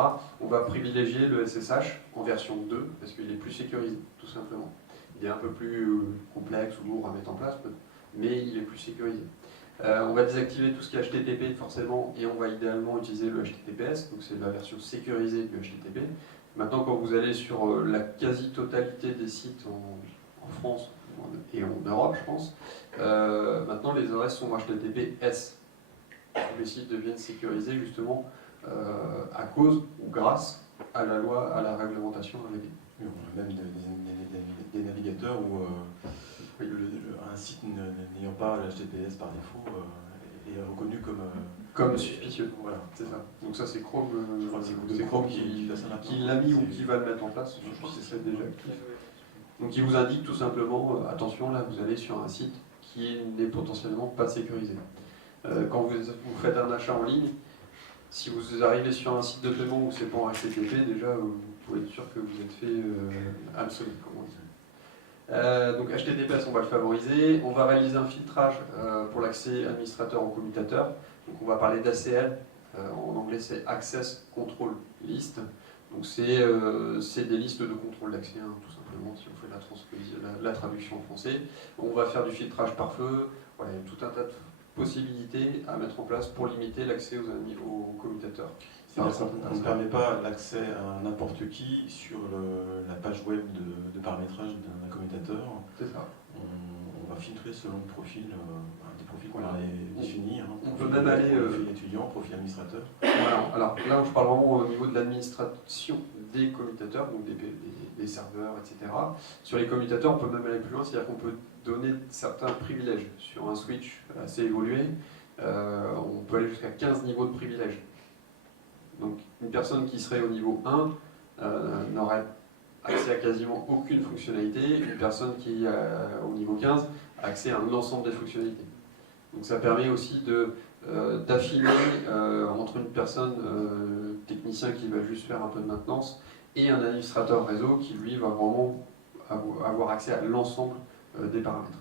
On va privilégier le SSH en version 2 parce qu'il est plus sécurisé, tout simplement. Il est un peu plus complexe ou lourd à mettre en place, mais il est plus sécurisé. On va désactiver tout ce qui est HTTP forcément et on va idéalement utiliser le HTTPS, donc c'est la version sécurisée du HTTP. Maintenant, quand vous allez sur la quasi-totalité des sites en France et en Europe, je pense, maintenant les adresses sont HTTPS. Les sites deviennent sécurisés justement à cause ou grâce à la loi, à la réglementation RGPD. On a même des navigateurs où un site n'ayant pas le HTTPS par défaut est reconnu comme suspicieux. Voilà, c'est ça. Donc ça c'est Chrome, je crois que c'est Chrome qui l'a mis ou qui va le mettre en place. Je pense que c'est déjà actif. Donc il vous indique tout simplement, attention là vous allez sur un site qui n'est potentiellement pas sécurisé. Quand vous faites un achat en ligne, si vous arrivez sur un site de paiement où c'est pas en HTTP, déjà vous pouvez être sûr que vous êtes fait hameçonner, comme on dit. Donc HTTPS, on va le favoriser. On va réaliser un filtrage pour l'accès administrateur au commutateur. Donc on va parler d'ACL. En anglais, c'est Access Control List. Donc c'est des listes de contrôle d'accès, hein, tout simplement, si on fait la traduction en français. On va faire du filtrage par feu. Voilà, il y a tout un tas de possibilités à mettre en place pour limiter l'accès aux commutateurs. C'est-à-dire qu'on ne permet pas l'accès à n'importe qui sur la page web de paramétrage d'un commutateur. C'est ça. On va filtrer selon le profil, des profils qu'on a définis. On peut même aller. Profil étudiant, profil administrateur. Voilà. Alors là, je parle vraiment au niveau de l'administration des commutateurs, donc des serveurs, etc. Sur les commutateurs, on peut même aller plus loin, c'est-à-dire qu'on peut donner certains privilèges. Sur un switch assez évolué, on peut aller jusqu'à 15 niveaux de privilèges. Donc une personne qui serait au niveau 1 n'aurait accès à quasiment aucune fonctionnalité. Une personne qui est au niveau 15 a accès à l'ensemble des fonctionnalités. Donc ça permet aussi d'affiner entre une personne technicien qui va juste faire un peu de maintenance et un administrateur réseau qui lui va vraiment avoir accès à l'ensemble des paramètres.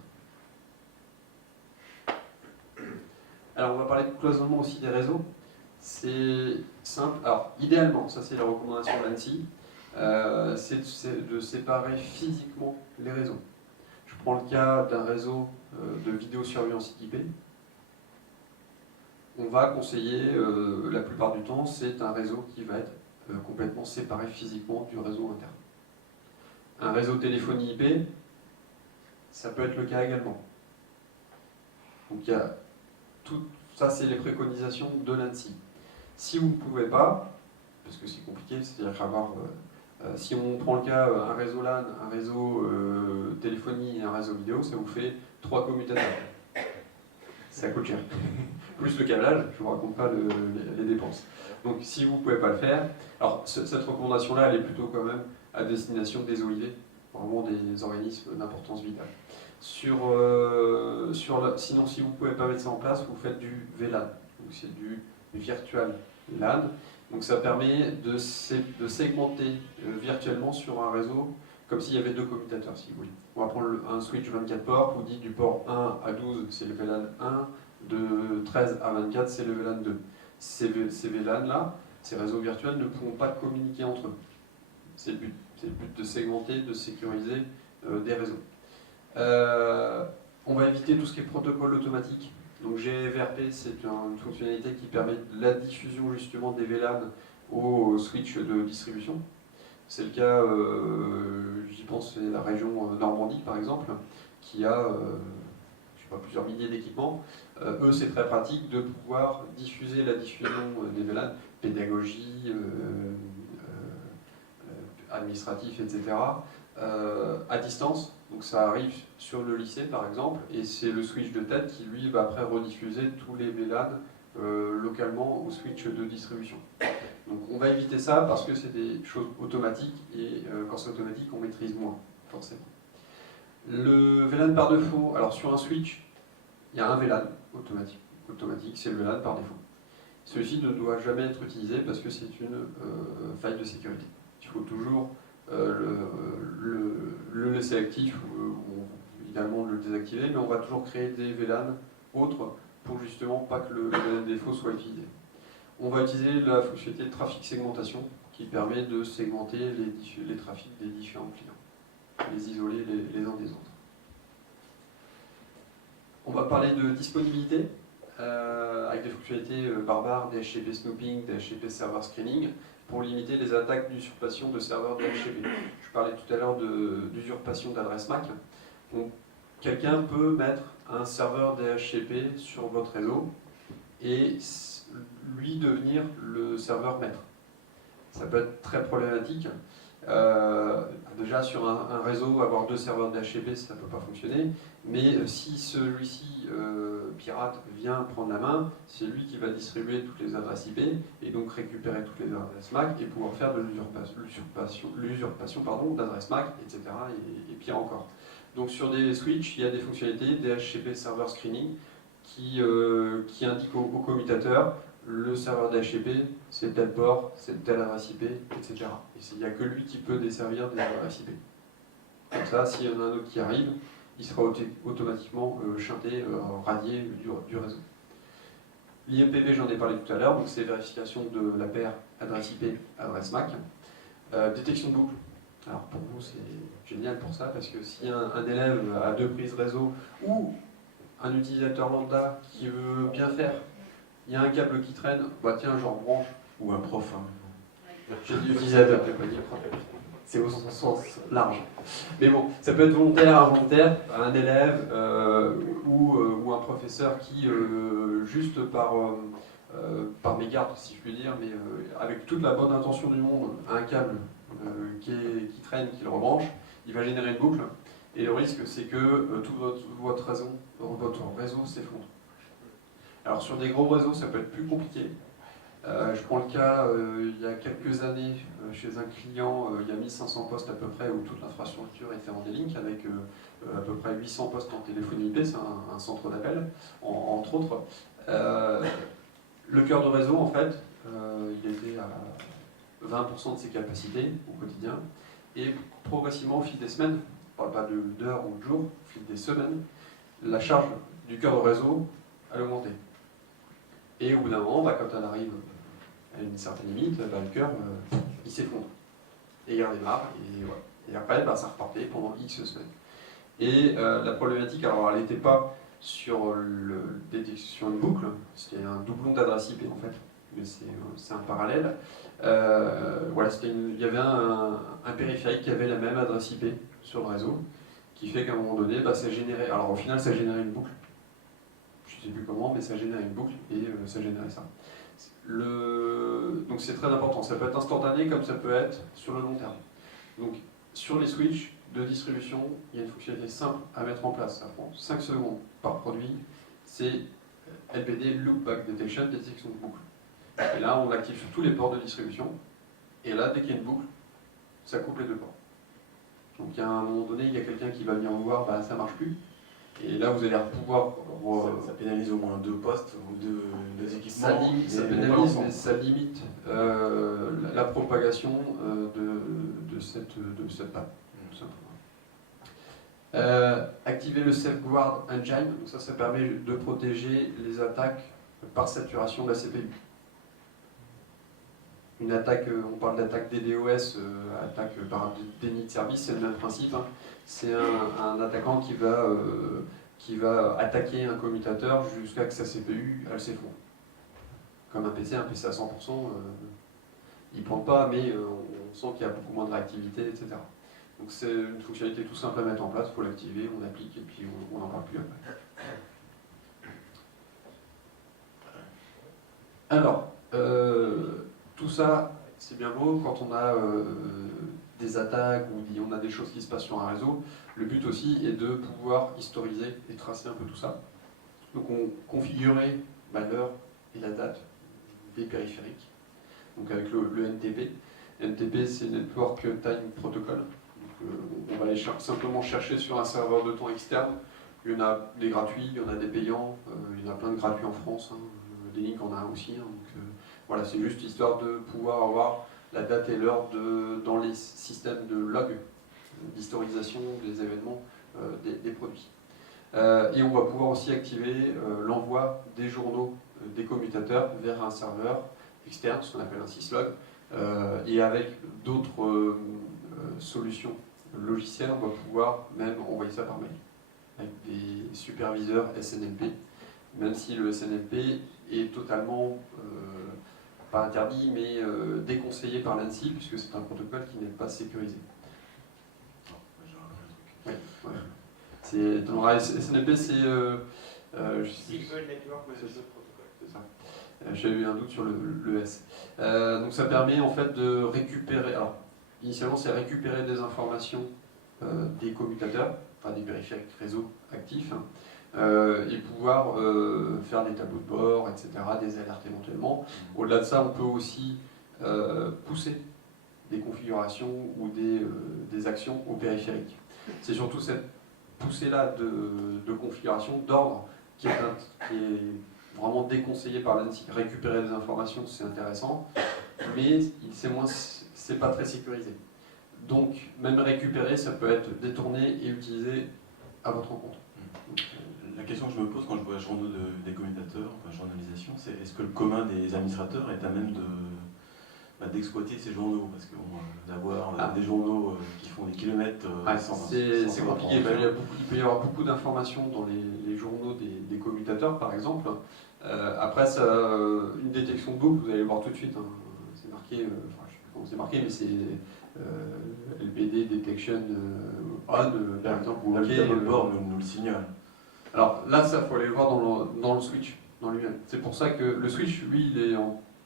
Alors on va parler de cloisonnement aussi des réseaux. C'est simple. Alors idéalement, ça c'est la recommandation de l'ANSSI, c'est de séparer physiquement les réseaux. Je prends le cas d'un réseau de vidéosurveillance IP. On va conseiller, la plupart du temps, c'est un réseau qui va être complètement séparé physiquement du réseau interne. Un réseau téléphonie IP, ça peut être le cas également. Donc il y a tout ça, c'est les préconisations de l'ANSSI. Si vous ne pouvez pas, parce que c'est compliqué, c'est-à-dire avoir, si on prend le cas un réseau LAN, un réseau téléphonie et un réseau vidéo, ça vous fait 3 commutateurs. Ça coûte cher. Plus le câblage, je ne vous raconte pas les dépenses. Donc si vous ne pouvez pas le faire, alors cette recommandation-là, elle est plutôt quand même à destination des OIV, vraiment des organismes d'importance vitale. Sinon, si vous ne pouvez pas mettre ça en place, vous faites du VLAN, donc c'est du virtual LAN. Donc ça permet de segmenter virtuellement sur un réseau comme s'il y avait 2 commutateurs, si vous voulez. On va prendre un switch 24 ports, vous dites du port 1 à 12, c'est le VLAN 1, de 13 à 24, c'est le VLAN 2. Ces VLAN-là, ces réseaux virtuels ne pourront pas communiquer entre eux. C'est le but. C'est le but de segmenter, de sécuriser des réseaux. On va éviter tout ce qui est protocole automatique. Donc GVRP, c'est une fonctionnalité qui permet la diffusion justement des VLAN au switch de distribution. C'est le cas, j'y pense, c'est la région Normandie par exemple, qui a je sais pas, plusieurs milliers d'équipements. Eux, c'est très pratique de pouvoir diffuser la diffusion des VLAN, pédagogie, administratif, etc., à distance. Donc ça arrive sur le lycée par exemple, et c'est le switch de tête qui lui va après rediffuser tous les VLAN localement au switch de distribution. Donc on va éviter ça parce que c'est des choses automatiques, et quand c'est automatique, on maîtrise moins, forcément. Le VLAN par défaut, alors sur un switch, il y a un VLAN automatique, c'est le VLAN par défaut. Celui-ci ne doit jamais être utilisé parce que c'est une faille de sécurité. Il faut toujours le laisser actif ou également le désactiver, mais on va toujours créer des VLAN autres pour justement pas que le VLAN défaut soit utilisé. On va utiliser la fonctionnalité de trafic segmentation qui permet de segmenter les trafics des différents clients, les isoler les uns des autres. On va parler de disponibilité avec des fonctionnalités barbares, DHCP snooping, DHCP server screening, pour limiter les attaques d'usurpation de serveurs DHCP. Je parlais tout à l'heure d'usurpation d'adresse MAC. Quelqu'un peut mettre un serveur DHCP sur votre réseau et lui devenir le serveur maître. Ça peut être très problématique. Déjà sur un réseau, avoir 2 serveurs DHCP, ça ne peut pas fonctionner. Mais si celui-ci, pirate, vient prendre la main, c'est lui qui va distribuer toutes les adresses IP et donc récupérer toutes les adresses MAC et pouvoir faire de l'usurpation d'adresses MAC, etc. Et pire encore. Donc sur des switches, il y a des fonctionnalités DHCP Server Screening qui indiquent au commutateur le serveur DHCP, c'est tel port, c'est telle adresse IP, etc. Et il n'y a que lui qui peut desservir des adresses IP. Comme ça, s'il y en a un autre qui arrive, il sera automatiquement chanté, radié du réseau. L'IMPV, j'en ai parlé tout à l'heure, donc c'est vérification de la paire adresse IP, adresse MAC. Détection de boucle. Alors pour vous, c'est génial pour ça, parce que si un élève a 2 prises réseau ou un utilisateur lambda qui veut bien faire, il y a un câble qui traîne, bah tiens, j'en branche. Ou un prof. Hein. J'ai dit utilisateur, c'est au sens large. Mais bon, ça peut être volontaire, involontaire, un élève ou un professeur qui, juste par mégarde, si je puis dire, mais avec toute la bonne intention du monde, a un câble qui traîne, qui le rebranche, il va générer une boucle. Et le risque, c'est que tout votre réseau s'effondre. Alors sur des gros réseaux, ça peut être plus compliqué. Je prends le cas, il y a quelques années, chez un client, il y a 1500 postes à peu près où toute l'infrastructure était en D-Link avec à peu près 800 postes en téléphonie IP, c'est un centre d'appel, entre autres. Le cœur de réseau, en fait, il était à 20% de ses capacités au quotidien. Et progressivement, au fil des semaines, on ne parle pas d'heures ou de jours, au fil des semaines, la charge du cœur de réseau a augmenté. Et au bout d'un moment, quand elle arrive à une certaine limite, le cœur, il s'effondre. Et il redémarre, et voilà. Et après, ça repartait pendant X semaines. Et la problématique, alors elle n'était pas sur une boucle, c'était un doublon d'adresse IP en fait, mais c'est un parallèle. Voilà, il y avait un périphérique qui avait la même adresse IP sur le réseau, qui fait qu'à un moment donné, ça générait, alors au final ça générait une boucle, je ne sais plus comment, mais ça générait une boucle et ça générait ça. Donc c'est très important, ça peut être instantané comme ça peut être sur le long terme. Donc sur les switches de distribution, il y a une fonctionnalité simple à mettre en place, ça prend 5 secondes par produit, c'est LBD, Loopback Detection, détection de boucle. Et là on l'active sur tous les ports de distribution, et là dès qu'il y a une boucle, ça coupe les deux ports. Donc à un moment donné, il y a quelqu'un qui va venir vous voir, ça ne marche plus. Et là, vous allez pouvoir... Ça pénalise au moins 2 postes ou 2 équipements. Ça pénalise, mais ça limite la propagation de cette panne, tout simplement. Activer le Safeguard Engine, donc ça permet de protéger les attaques par saturation de la CPU. Une attaque, on parle d'attaque DDoS, attaque par déni de service, c'est le même principe. Hein. C'est un attaquant qui va attaquer un commutateur jusqu'à que sa CPU elle s'effondre. Comme un PC à 100%, il ne prend pas, mais on sent qu'il y a beaucoup moins de réactivité, etc. Donc c'est une fonctionnalité tout simple à mettre en place, il faut l'activer, on applique et puis on n'en parle plus après. Alors, tout ça, c'est bien beau quand on a des attaques ou on a des choses qui se passent sur un réseau. Le but aussi est de pouvoir historiser et tracer un peu tout ça. Donc on configurait l'heure et la date des périphériques, donc avec le NTP. NTP c'est Network Time Protocol. Donc, on va aller simplement chercher sur un serveur de temps externe. Il y en a des gratuits, il y en a des payants, il y en a plein de gratuits en France. Hein. D-Link en a un aussi. Hein. Donc, voilà, c'est juste histoire de pouvoir avoir la date et l'heure dans les systèmes de log, d'historisation des événements des produits. Et on va pouvoir aussi activer l'envoi des journaux des commutateurs vers un serveur externe, ce qu'on appelle un syslog, et avec d'autres solutions logicielles, on va pouvoir même envoyer ça par mail, avec des superviseurs SNMP, même si le SNMP est totalement pas interdit, mais déconseillé par l'ANSSI, puisque c'est un protocole qui n'est pas sécurisé. Ouais, ouais. SNMP, c'est... Single Network Management Protocol. C'est ça. J'ai eu un doute sur le S. Donc ça permet en fait de récupérer... Alors, initialement, c'est récupérer des informations des commutateurs, enfin des périphériques réseau actifs, et pouvoir faire des tableaux de bord, etc., des alertes éventuellement. Au-delà de ça, on peut aussi pousser des configurations ou des actions au périphérique. C'est surtout cette poussée-là de configuration, d'ordre, qui est vraiment déconseillé par l'ANSSI. Récupérer des informations, c'est intéressant, mais c'est pas très sécurisé. Donc, même récupérer, ça peut être détourné et utilisé à votre compte. La question que je me pose quand je vois journaux des commutateurs, enfin journalisation, c'est est-ce que le commun des administrateurs est à même d'exploiter ces journaux? Parce que d'avoir des journaux qui font des kilomètres c'est compliqué. Il peut y avoir beaucoup d'informations dans les journaux des commutateurs, par exemple. Après, une détection de boucle, vous allez le voir tout de suite. Hein. C'est marqué, je ne sais plus comment c'est marqué, mais c'est LBD Detection On, par exemple. Ou le bord nous le signale. Alors là, ça, il faut aller le voir dans le switch, dans lui-même. C'est pour ça que le switch, lui, il est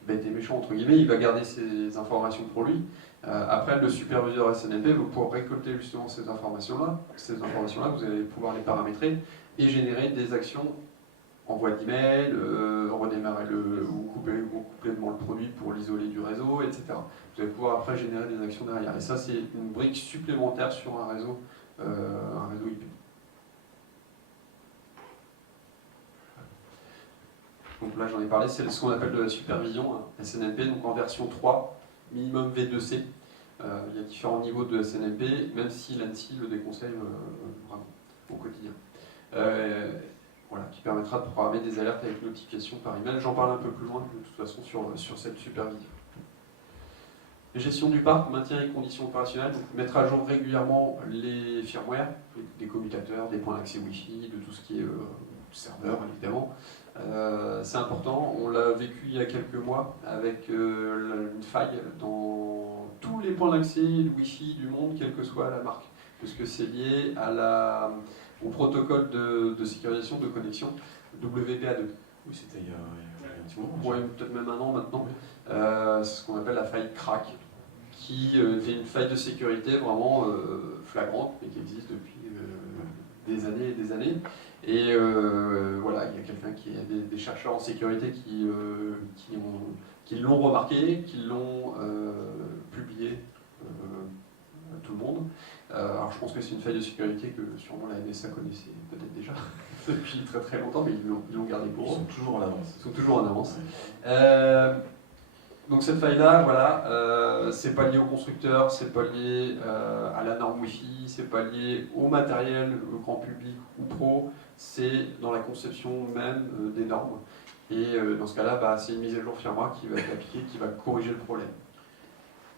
bête et méchant, entre guillemets, il va garder ces informations pour lui. Après, le superviseur SNMP va pouvoir récolter justement ces informations-là. Ces informations-là, vous allez pouvoir les paramétrer et générer des actions envoi d'email, redémarrer ou couper complètement le produit pour l'isoler du réseau, etc. Vous allez pouvoir après générer des actions derrière. Et ça, c'est une brique supplémentaire sur un réseau IP. Donc là, j'en ai parlé, c'est ce qu'on appelle de la supervision, hein, SNMP, donc en version 3, minimum V2C. Il y a différents niveaux de SNMP, même si l'ANSSI le déconseille vraiment au quotidien. Voilà, qui permettra de programmer des alertes avec notification par email. J'en parle un peu plus loin, de toute façon, sur cette supervision. Gestion du parc, maintien et conditions opérationnelles, donc mettre à jour régulièrement les firmware, des commutateurs, des points d'accès Wi-Fi, de tout ce qui est serveur, évidemment. C'est important, on l'a vécu il y a quelques mois avec une faille dans tous les points d'accès Wi-Fi du monde, quelle que soit la marque, parce que c'est lié au protocole de sécurisation de connexion WPA2. Oui, c'était il y a un petit moment. Ouais, peut-être même un an maintenant. C'est ce qu'on appelle la faille crack, qui est une faille de sécurité vraiment flagrante, mais qui existe depuis des années et des années. Et voilà, il y a quelqu'un qui est des chercheurs en sécurité qui l'ont remarqué, qui l'ont publié à tout le monde. Alors je pense que c'est une faille de sécurité que sûrement la NSA connaissait peut-être déjà depuis très très longtemps, mais ils l'ont gardé pour eux. Ils sont toujours en avance. Ils sont toujours en avance. Donc cette faille-là, voilà, c'est pas lié au constructeur, c'est pas lié à la norme Wi-Fi, c'est pas lié au matériel, au grand public ou pro, c'est dans la conception même des normes. Et dans ce cas-là, bah, c'est une mise à jour firmware qui va être appliquée, qui va corriger le problème.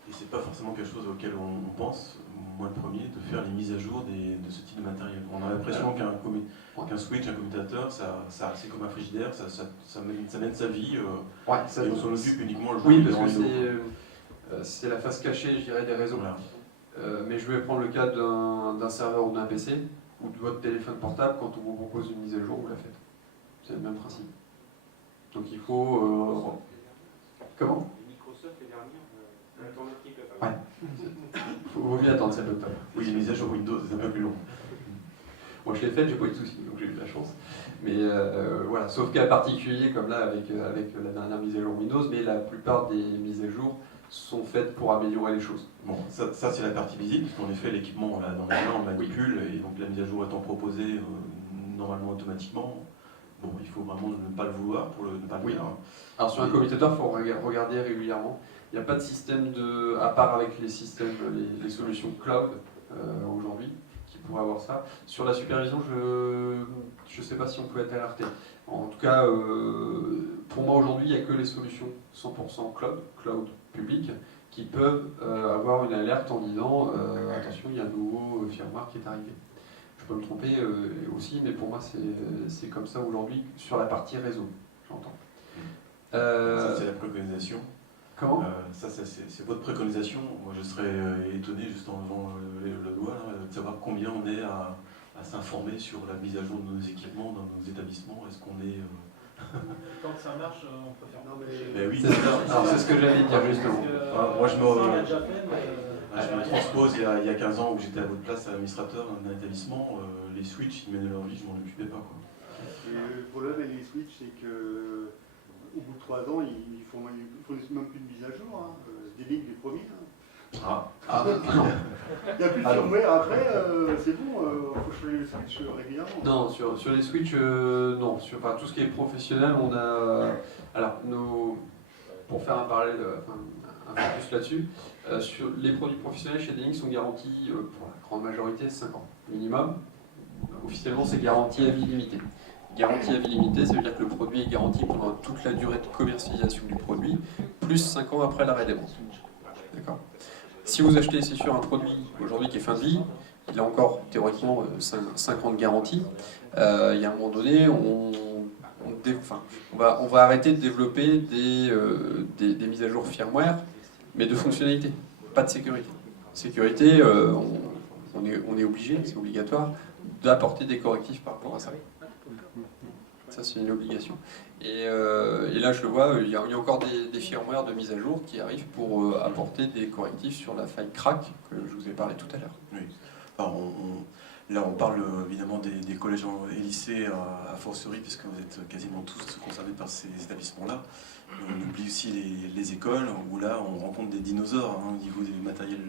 Et c'est pas forcément quelque chose auquel on pense, moi le premier, de faire les mises à jour de ce type de matériel. On a l'impression qu'un switch, un commutateur, c'est comme un frigidaire, ça mène sa vie, Ouais, et on s'en occupe uniquement le jour oui, où il parce est que c'est la face cachée, je dirais, des réseaux. Voilà. Mais je vais prendre le cas d'un serveur ou d'un PC, ou de votre téléphone portable, quand on vous propose une mise à jour, vous la faites. C'est le même principe. Donc il faut... Comment ? Microsoft les dernières, l'alternative Vaut mieux attendre celle d'octobre. Oui, les mises à jour Windows, c'est un peu plus long. Moi je l'ai faite, j'ai pas eu de soucis, donc j'ai eu de la chance. Mais voilà, sauf cas particulier comme là avec la dernière mise à jour Windows, mais la plupart des mises à jour sont faites pour améliorer les choses. Bon, ça c'est la partie visible, puisqu'en effet l'équipement on l'a dans les mains, on manipule, et donc la mise à jour étant proposée normalement automatiquement, bon, il faut vraiment ne pas le vouloir pour ne pas le faire. Alors sur un commutateur, il faut regarder régulièrement. Il n'y a pas de système à part avec les systèmes, les solutions cloud aujourd'hui, qui pourraient avoir ça. Sur la supervision, je ne sais pas si on peut être alerté. En tout cas, pour moi aujourd'hui, il n'y a que les solutions 100% cloud public, qui peuvent avoir une alerte en disant attention, il y a un nouveau firmware qui est arrivé. Je peux me tromper aussi, mais pour moi c'est comme ça aujourd'hui sur la partie réseau, j'entends. Ça c'est la préconisation. Comment ça c'est votre préconisation. Moi je serais étonné juste en levant le doigt là, de savoir combien on est à s'informer sur la mise à jour de nos équipements dans nos établissements. Est-ce qu'on est... Tant que ça marche, on peut faire. Non, mais oui, alors c'est ce que j'allais dire justement. Moi je on l'a déjà fait, mais je me transpose il y a 15 ans où j'étais à votre place administrateur d'un établissement, les switches ils menaient leur vie, je m'en occupais pas quoi. Le problème avec les switches, c'est que au bout de 3 ans, ils font même plus de mise à jour. Hein. Delic des premiers. Hein. Non. Il n'y a plus de firmware après, c'est bon, il faut changer les switches régulièrement. Non, sur les switches, non. Sur tout ce qui est professionnel, on a. Alors, pour faire un parallèle, un focus là-dessus, sur les produits professionnels chez D-Link sont garantis pour la grande majorité 5 ans minimum. Officiellement, c'est garantie à vie limitée. Garantie à vie limitée, ça veut dire que le produit est garanti pendant toute la durée de commercialisation du produit, plus 5 ans après l'arrêt des ventes. D'accord ? Si vous achetez, c'est sûr, un produit aujourd'hui qui est fin de vie, il a encore théoriquement 5 ans de garantie. Il y a un moment donné, on va arrêter de développer des mises à jour firmware, mais de fonctionnalité, pas de sécurité. Sécurité, on est obligé, c'est obligatoire, d'apporter des correctifs par rapport à ça. Ça, c'est une obligation. Et là, je le vois, il y a encore des firmware de mise à jour qui arrivent pour apporter des correctifs sur la faille crack que je vous ai parlé tout à l'heure. Oui. Alors, Là, on parle évidemment des collèges et lycées à fortiori, puisque vous êtes quasiment tous concernés par ces établissements-là. On oublie aussi les écoles, où là, on rencontre des dinosaures au niveau des matériels,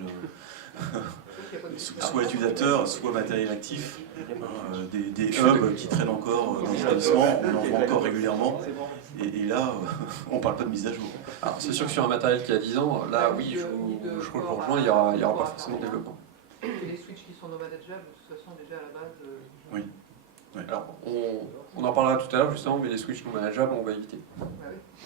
soit utilisateurs, soit matériel actif, des hubs qui traînent encore dans les établissements, on en voit encore régulièrement. Et là, on ne parle pas de mise à jour. Alors, c'est sûr que sur un matériel qui a 10 ans, là, oui, je vous rejoins, il n'y aura pas forcément de développement. Les switches qui sont non manageables, de toute façon, déjà à la base. Oui. Ouais. Alors, on en parlera tout à l'heure justement, mais les switches non manageables, on va éviter.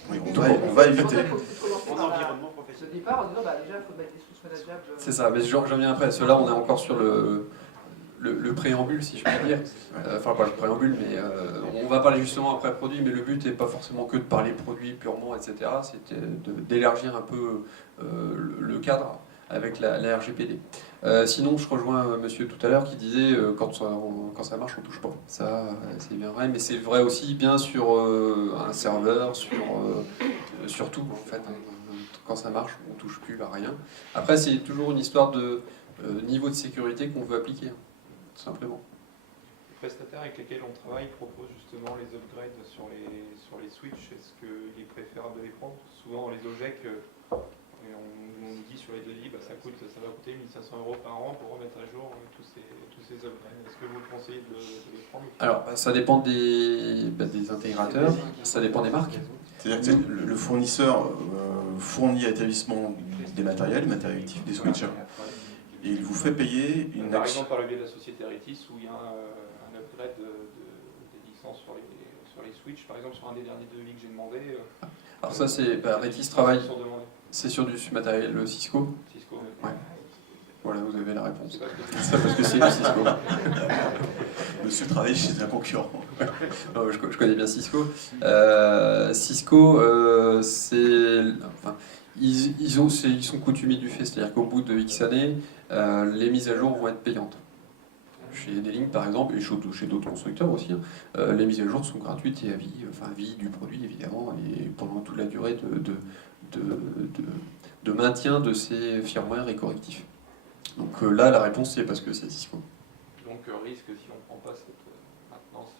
Oui, on va éviter. En environnement professionnel. Au départ, en disant déjà, il faut mettre des switches manageables. C'est ça, mais j'en viens après. Ceux-là, on est encore sur le préambule, si je puis dire. Enfin, pas le préambule, mais on va parler justement après produit, mais le but n'est pas forcément que de parler produit purement, etc. C'était d'élargir un peu le cadre avec la RGPD. Sinon, je rejoins monsieur tout à l'heure qui disait quand ça marche, on touche pas. Ça, c'est bien vrai, mais c'est vrai aussi bien sur un serveur, sur tout en fait. Quand ça marche, on touche plus à rien. Après, c'est toujours une histoire de niveau de sécurité qu'on veut appliquer, tout simplement. Les prestataires avec lesquels on travaille proposent justement les upgrades sur les switches. Est-ce qu'il est préférable de les prendre? Souvent, on les objecte. On nous dit sur les devis, ça va coûter 1 500 € par an pour remettre à jour tous ces upgrades. Est-ce que vous conseillez de les prendre? Alors, ça dépend des intégrateurs, ça dépend des marques. C'est-à-dire que le fournisseur fournit à l'établissement des matériels actifs, des switches, et il vous fait payer une Par action. exemple, par le biais de la société Retis, où il y a un upgrade des licences sur les switches. Par exemple, sur un des derniers devis que j'ai demandé. Alors ça, c'est Retis travaille, Sont demandés. c'est sur du matériel Cisco. Cisco, Ouais. Voilà, vous avez la réponse. c'est pas ce que C'est parce que c'est du Cisco. Monsieur travaille chez un concurrent. Non, je connais bien Cisco. Cisco, ils sont coutumiers du fait, c'est-à-dire qu'au bout de X années, les mises à jour vont être payantes. Chez D-Link par exemple, et chez d'autres constructeurs aussi, les mises à jour sont gratuites et à vie, enfin vie du produit évidemment, et pendant toute la durée de maintien de ces firmware et correctifs. Donc là, la réponse c'est parce que c'est Cisco. Donc, risque si on ne prend pas cette maintenance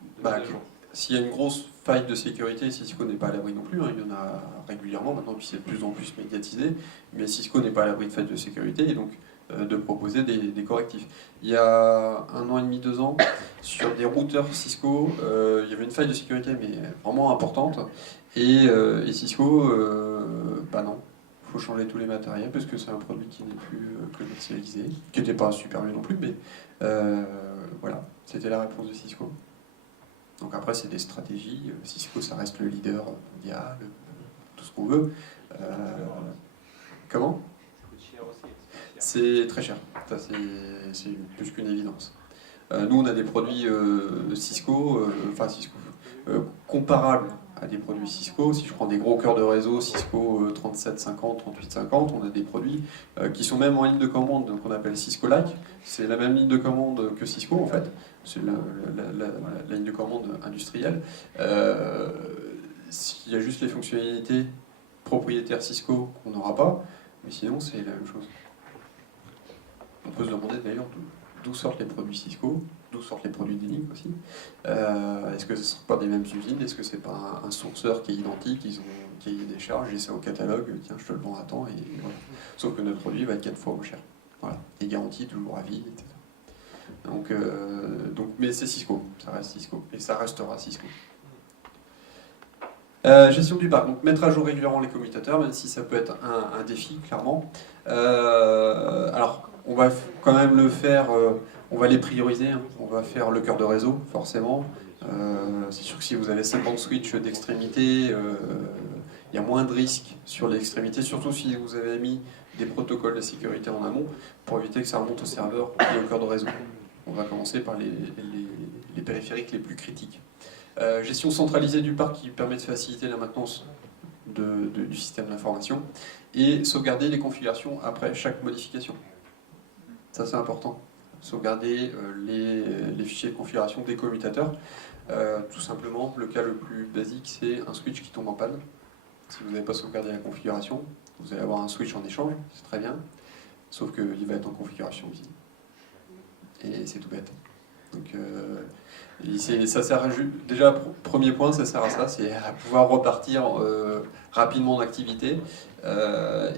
de Bah, mise à jour. S'il y a une grosse faille de sécurité, Cisco n'est pas à l'abri non plus, il y en a régulièrement maintenant, puis c'est de plus en plus médiatisé, mais Cisco n'est pas à l'abri de failles de sécurité, et donc de proposer des correctifs. Il y a 1 an et demi, 2 ans, sur des routeurs Cisco, il y avait une faille de sécurité, mais vraiment importante, et Cisco, non. Il faut changer tous les matériels parce que c'est un produit qui n'est plus commercialisé, qui n'était pas super bien non plus, mais voilà, c'était la réponse de Cisco. Donc après, c'est des stratégies. Cisco, ça reste le leader mondial, tout ce qu'on veut. Comment? Ça coûte cher aussi. C'est très cher. Ça, c'est plus qu'une évidence. Nous, on a des produits Cisco, comparables à des produits Cisco. Si je prends des gros cœurs de réseau, Cisco 3750, 3850, on a des produits qui sont même en ligne de commande, donc on appelle Cisco-like. C'est la même ligne de commande que Cisco en fait. C'est la ligne de commande industrielle. S'il y a juste les fonctionnalités propriétaires Cisco qu'on n'aura pas, mais sinon c'est la même chose. On peut se demander d'ailleurs d'où sortent les produits Cisco, d'où sortent les produits D-Link aussi. Est-ce que ce ne sont pas des mêmes usines? Est-ce que c'est pas un sourceur qui est identique? Ils ont un cahier des charges, et c'est au catalogue, tiens, je te le vends à temps, et voilà. Sauf que notre produit va être 4 fois moins cher. Voilà. Et garantie toujours à vie, etc. Mais c'est Cisco, ça reste Cisco, et ça restera Cisco. Gestion du parc, donc mettre à jour régulièrement les commutateurs, même si ça peut être un défi, clairement. Alors, on va quand même le faire, on va les prioriser, hein. On va faire le cœur de réseau, forcément. C'est sûr que si vous avez 50 switches d'extrémité, il y a moins de risques sur l'extrémité, surtout si vous avez mis des protocoles de sécurité en amont, pour éviter que ça remonte au serveur et au cœur de réseau. On va commencer par les périphériques les plus critiques. Gestion centralisée du parc qui permet de faciliter la maintenance du système d'information, et sauvegarder les configurations après chaque modification. Ça, c'est important. Sauvegarder les fichiers de configuration des commutateurs. Tout simplement, le cas le plus basique, c'est un switch qui tombe en panne. Si vous n'avez pas sauvegardé la configuration, vous allez avoir un switch en échange, c'est très bien, sauf qu'il va être en configuration usine. Et c'est tout bête. Donc, ça sert déjà, premier point, ça sert à ça, c'est à pouvoir repartir rapidement en activité.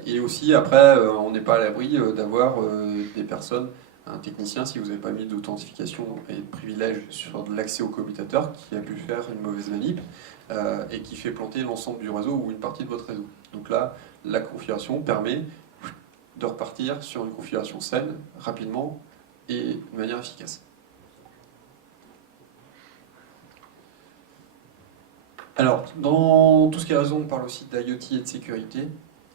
Et aussi, après, on n'est pas à l'abri d'avoir des personnes, un technicien, si vous n'avez pas mis d'authentification et de privilège sur l'accès au commutateur, qui a pu faire une mauvaise manip et qui fait planter l'ensemble du réseau ou une partie de votre réseau. Donc là, la configuration permet de repartir sur une configuration saine, rapidement et de manière efficace. Alors, dans tout ce qui est réseau, on parle aussi d'IoT et de sécurité.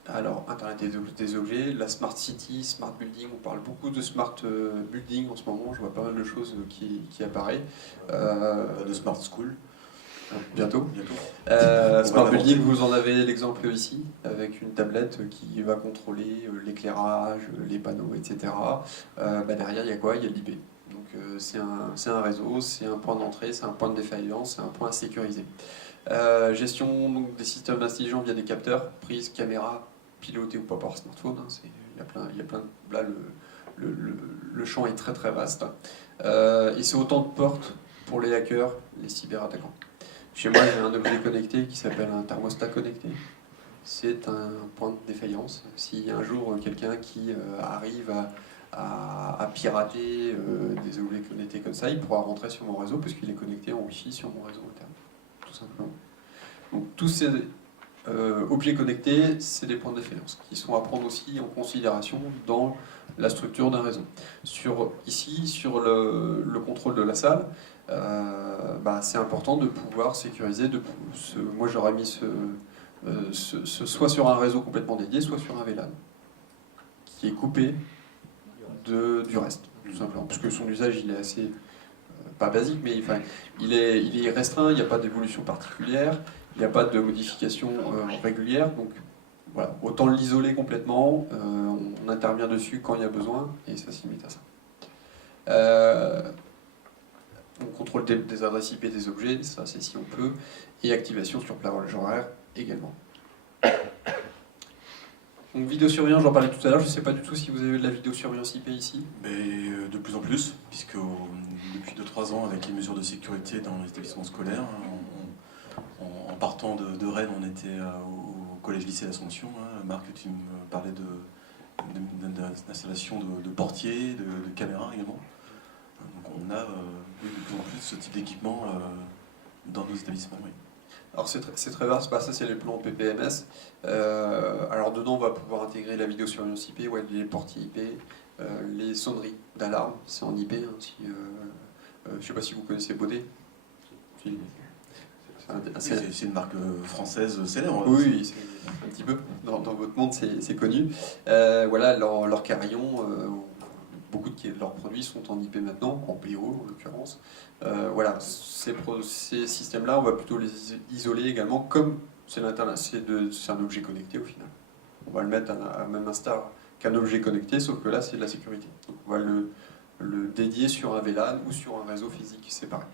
Alors, Internet des objets, la Smart City, Smart Building, on parle beaucoup de Smart Building en ce moment, je vois pas mal de choses qui apparaissent. De Smart School. Bientôt. Bientôt. Smart Building, vous en avez l'exemple ici, avec une tablette qui va contrôler l'éclairage, les panneaux, etc. Derrière, il y a quoi? Il y a l'IP. Donc c'est un réseau, c'est un point d'entrée, c'est un point de défaillance, c'est un point à sécuriser. Gestion donc, des systèmes intelligents via des capteurs, prise, caméra, piloté ou pas par smartphone. Il y a plein là, le champ est très très vaste. Et c'est autant de portes pour les hackers, les cyberattaquants. Chez moi, j'ai un objet connecté qui s'appelle un thermostat connecté. C'est un point de défaillance. S'il y a un jour quelqu'un qui arrive à pirater des objets connectés comme ça, il pourra rentrer sur mon réseau puisqu'il est connecté en Wi-Fi sur mon réseau interne, tout simplement. Donc tous ces objets connectés, c'est des points de défaillance qui sont à prendre aussi en considération dans la structure d'un réseau. Ici, sur le contrôle de la salle, c'est important de pouvoir sécuriser. Moi, j'aurais mis soit sur un réseau complètement dédié, soit sur un VLAN, qui est coupé du reste, tout simplement. Parce que son usage, il est assez, pas basique, mais il est restreint, il n'y a pas d'évolution particulière, il n'y a pas de modification régulière, donc voilà, autant l'isoler complètement, on intervient dessus quand il y a besoin, et ça se limite à ça. On contrôle des adresses IP des objets, ça c'est si on peut, et activation sur plage horaire également. Donc vidéosurveillance, j'en parlais tout à l'heure, je ne sais pas du tout si vous avez de la vidéosurveillance IP ici. Mais de plus en plus, puisque depuis 2-3 ans, avec les mesures de sécurité dans les établissements scolaires, en partant de Rennes, on était au collège-lycée d'Assomption. Marc, tu me parlais d'installation de portiers, de caméras également. Donc on a de plus en plus ce type d'équipement dans nos établissements. Oui. Alors c'est très vaste, ça c'est les plans PPMS. Alors dedans on va pouvoir intégrer la vidéosurveillance IP, les portiers IP, les sonneries d'alarme, c'est en IP. Je ne sais pas si vous connaissez Baudet. C'est une marque française célèbre. Oui, un petit peu. Dans votre monde c'est connu. Voilà, leur carillon, beaucoup de leurs produits sont en IP maintenant, en PO en l'occurrence. Voilà, ces systèmes-là, on va plutôt les isoler également, comme c'est un objet connecté au final. On va le mettre à même instar qu'un objet connecté, sauf que là c'est de la sécurité. Donc on va le dédier sur un VLAN ou sur un réseau physique séparé.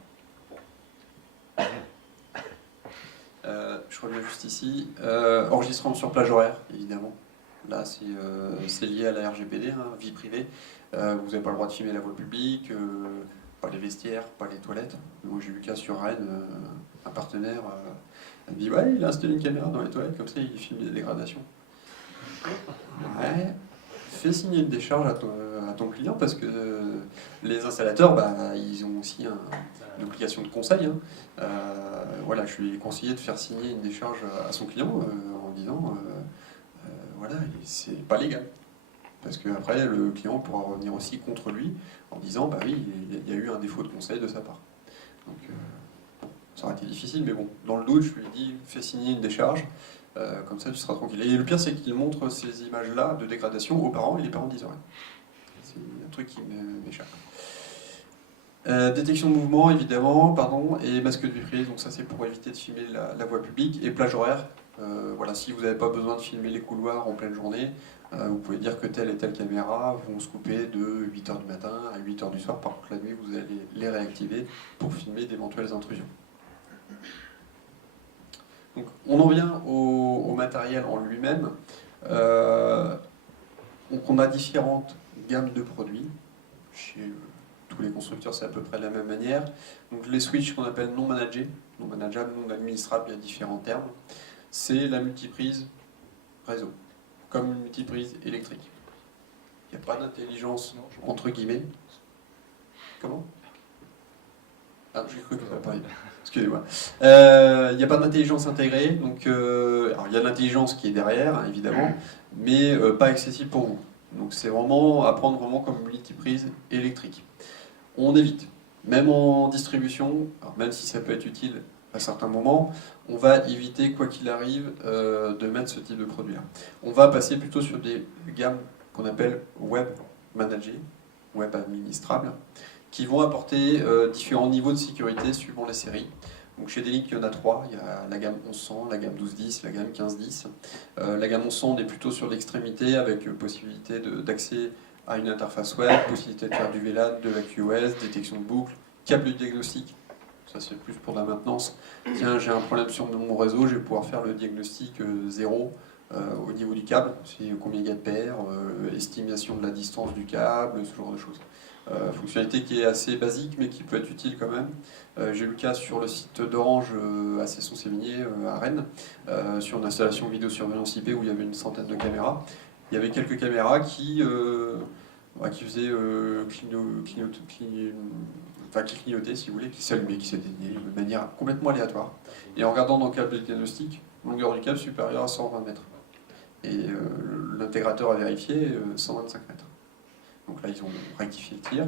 Je reviens juste ici. Enregistrement sur plage horaire, évidemment. Là, c'est lié à la RGPD, vie privée. Vous n'avez pas le droit de filmer la voie publique, pas les vestiaires, pas les toilettes. Moi, j'ai vu qu'à sur Rennes, un partenaire me dit ouais, il a installé une caméra dans les toilettes, comme ça, il filme les dégradations. Ouais. Fais signer une décharge à ton client parce que les installateurs, ils ont aussi une obligation de conseil. Voilà, je lui ai conseillé de faire signer une décharge à son client en disant voilà, c'est pas légal. Parce qu'après, le client pourra revenir aussi contre lui en disant oui, il y a eu un défaut de conseil de sa part. Donc, ça aurait été difficile, mais bon, dans le doute, je lui ai dit fais signer une décharge. Comme ça tu seras tranquille. Et le pire c'est qu'il montre ces images-là de dégradation aux parents et les parents disent rien. C'est un truc qui m'échappe. Détection de mouvement évidemment, et masque de vie privée, donc ça c'est pour éviter de filmer la voie publique. Et plage horaire, voilà, si vous n'avez pas besoin de filmer les couloirs en pleine journée, vous pouvez dire que telle et telle caméra vont se couper de 8h du matin à 8h du soir. Par contre la nuit vous allez les réactiver pour filmer d'éventuelles intrusions. Donc, on en vient au matériel en lui-même. Donc on a différentes gammes de produits chez tous les constructeurs, c'est à peu près de la même manière. Donc les switches qu'on appelle non managés, non manageables, non administrables, il y a différents termes. C'est la multiprise réseau, comme une multiprise électrique. Il n'y a pas d'intelligence, entre guillemets. Comment? Ah, j'ai cru que ça parlait. Excusez-moi. Il n'y a pas d'intelligence intégrée, donc alors il y a de l'intelligence qui est derrière, hein, évidemment, mais pas accessible pour vous. Donc c'est vraiment à prendre vraiment comme multiprise électrique. On évite, même en distribution, alors même si ça peut être utile à certains moments, on va éviter, quoi qu'il arrive, de mettre ce type de produit-là. On va passer plutôt sur des gammes qu'on appelle web managées, web administrables, qui vont apporter différents niveaux de sécurité suivant les séries. Donc chez Delic, il y en a 3, il y a la gamme 1100, la gamme 1210, la gamme 1510. La gamme 1100, on est plutôt sur l'extrémité avec possibilité d'accès à une interface web, possibilité de faire du VLAN, de la QoS, détection de boucle, câble de diagnostic, ça c'est plus pour la maintenance. Tiens, j'ai un problème sur mon réseau, je vais pouvoir faire le diagnostic 0 au niveau du câble, c'est combien il y a de paires, estimation de la distance du câble, ce genre de choses. Fonctionnalité qui est assez basique mais qui peut être utile quand même. J'ai eu le cas sur le site d'Orange à Cesson-Sévigné à Rennes, sur une installation vidéosurveillance IP où il y avait une centaine de caméras. Il y avait quelques caméras qui faisaient qui clignotaient si vous voulez, qui s'allumaient, qui s'éteignaient de manière complètement aléatoire. Et en regardant dans le câble de diagnostic, longueur du câble supérieure à 120 mètres. Et l'intégrateur a vérifié 125 mètres. Donc là, ils ont rectifié le tir,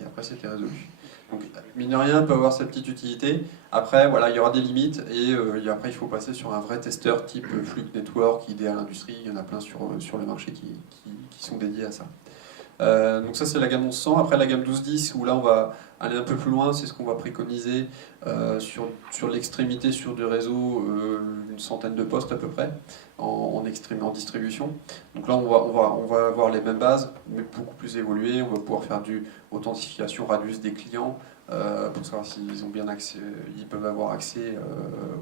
et après, c'était résolu. Donc, mine de rien, peut avoir sa petite utilité. Après, voilà, il y aura des limites, et après, il faut passer sur un vrai testeur type Fluke Network, idée à l'industrie. Il y en a plein sur le marché qui sont dédiés à ça. Donc ça, c'est la gamme 1100. Après, la gamme 1210, où là, on va aller un peu plus loin, c'est ce qu'on va préconiser sur l'extrémité, sur du réseau, une centaine de postes à peu près, en distribution. Donc là, on va avoir les mêmes bases, mais beaucoup plus évoluées. On va pouvoir faire du authentification radius des clients, pour savoir s'ils ont bien accès, ils peuvent avoir accès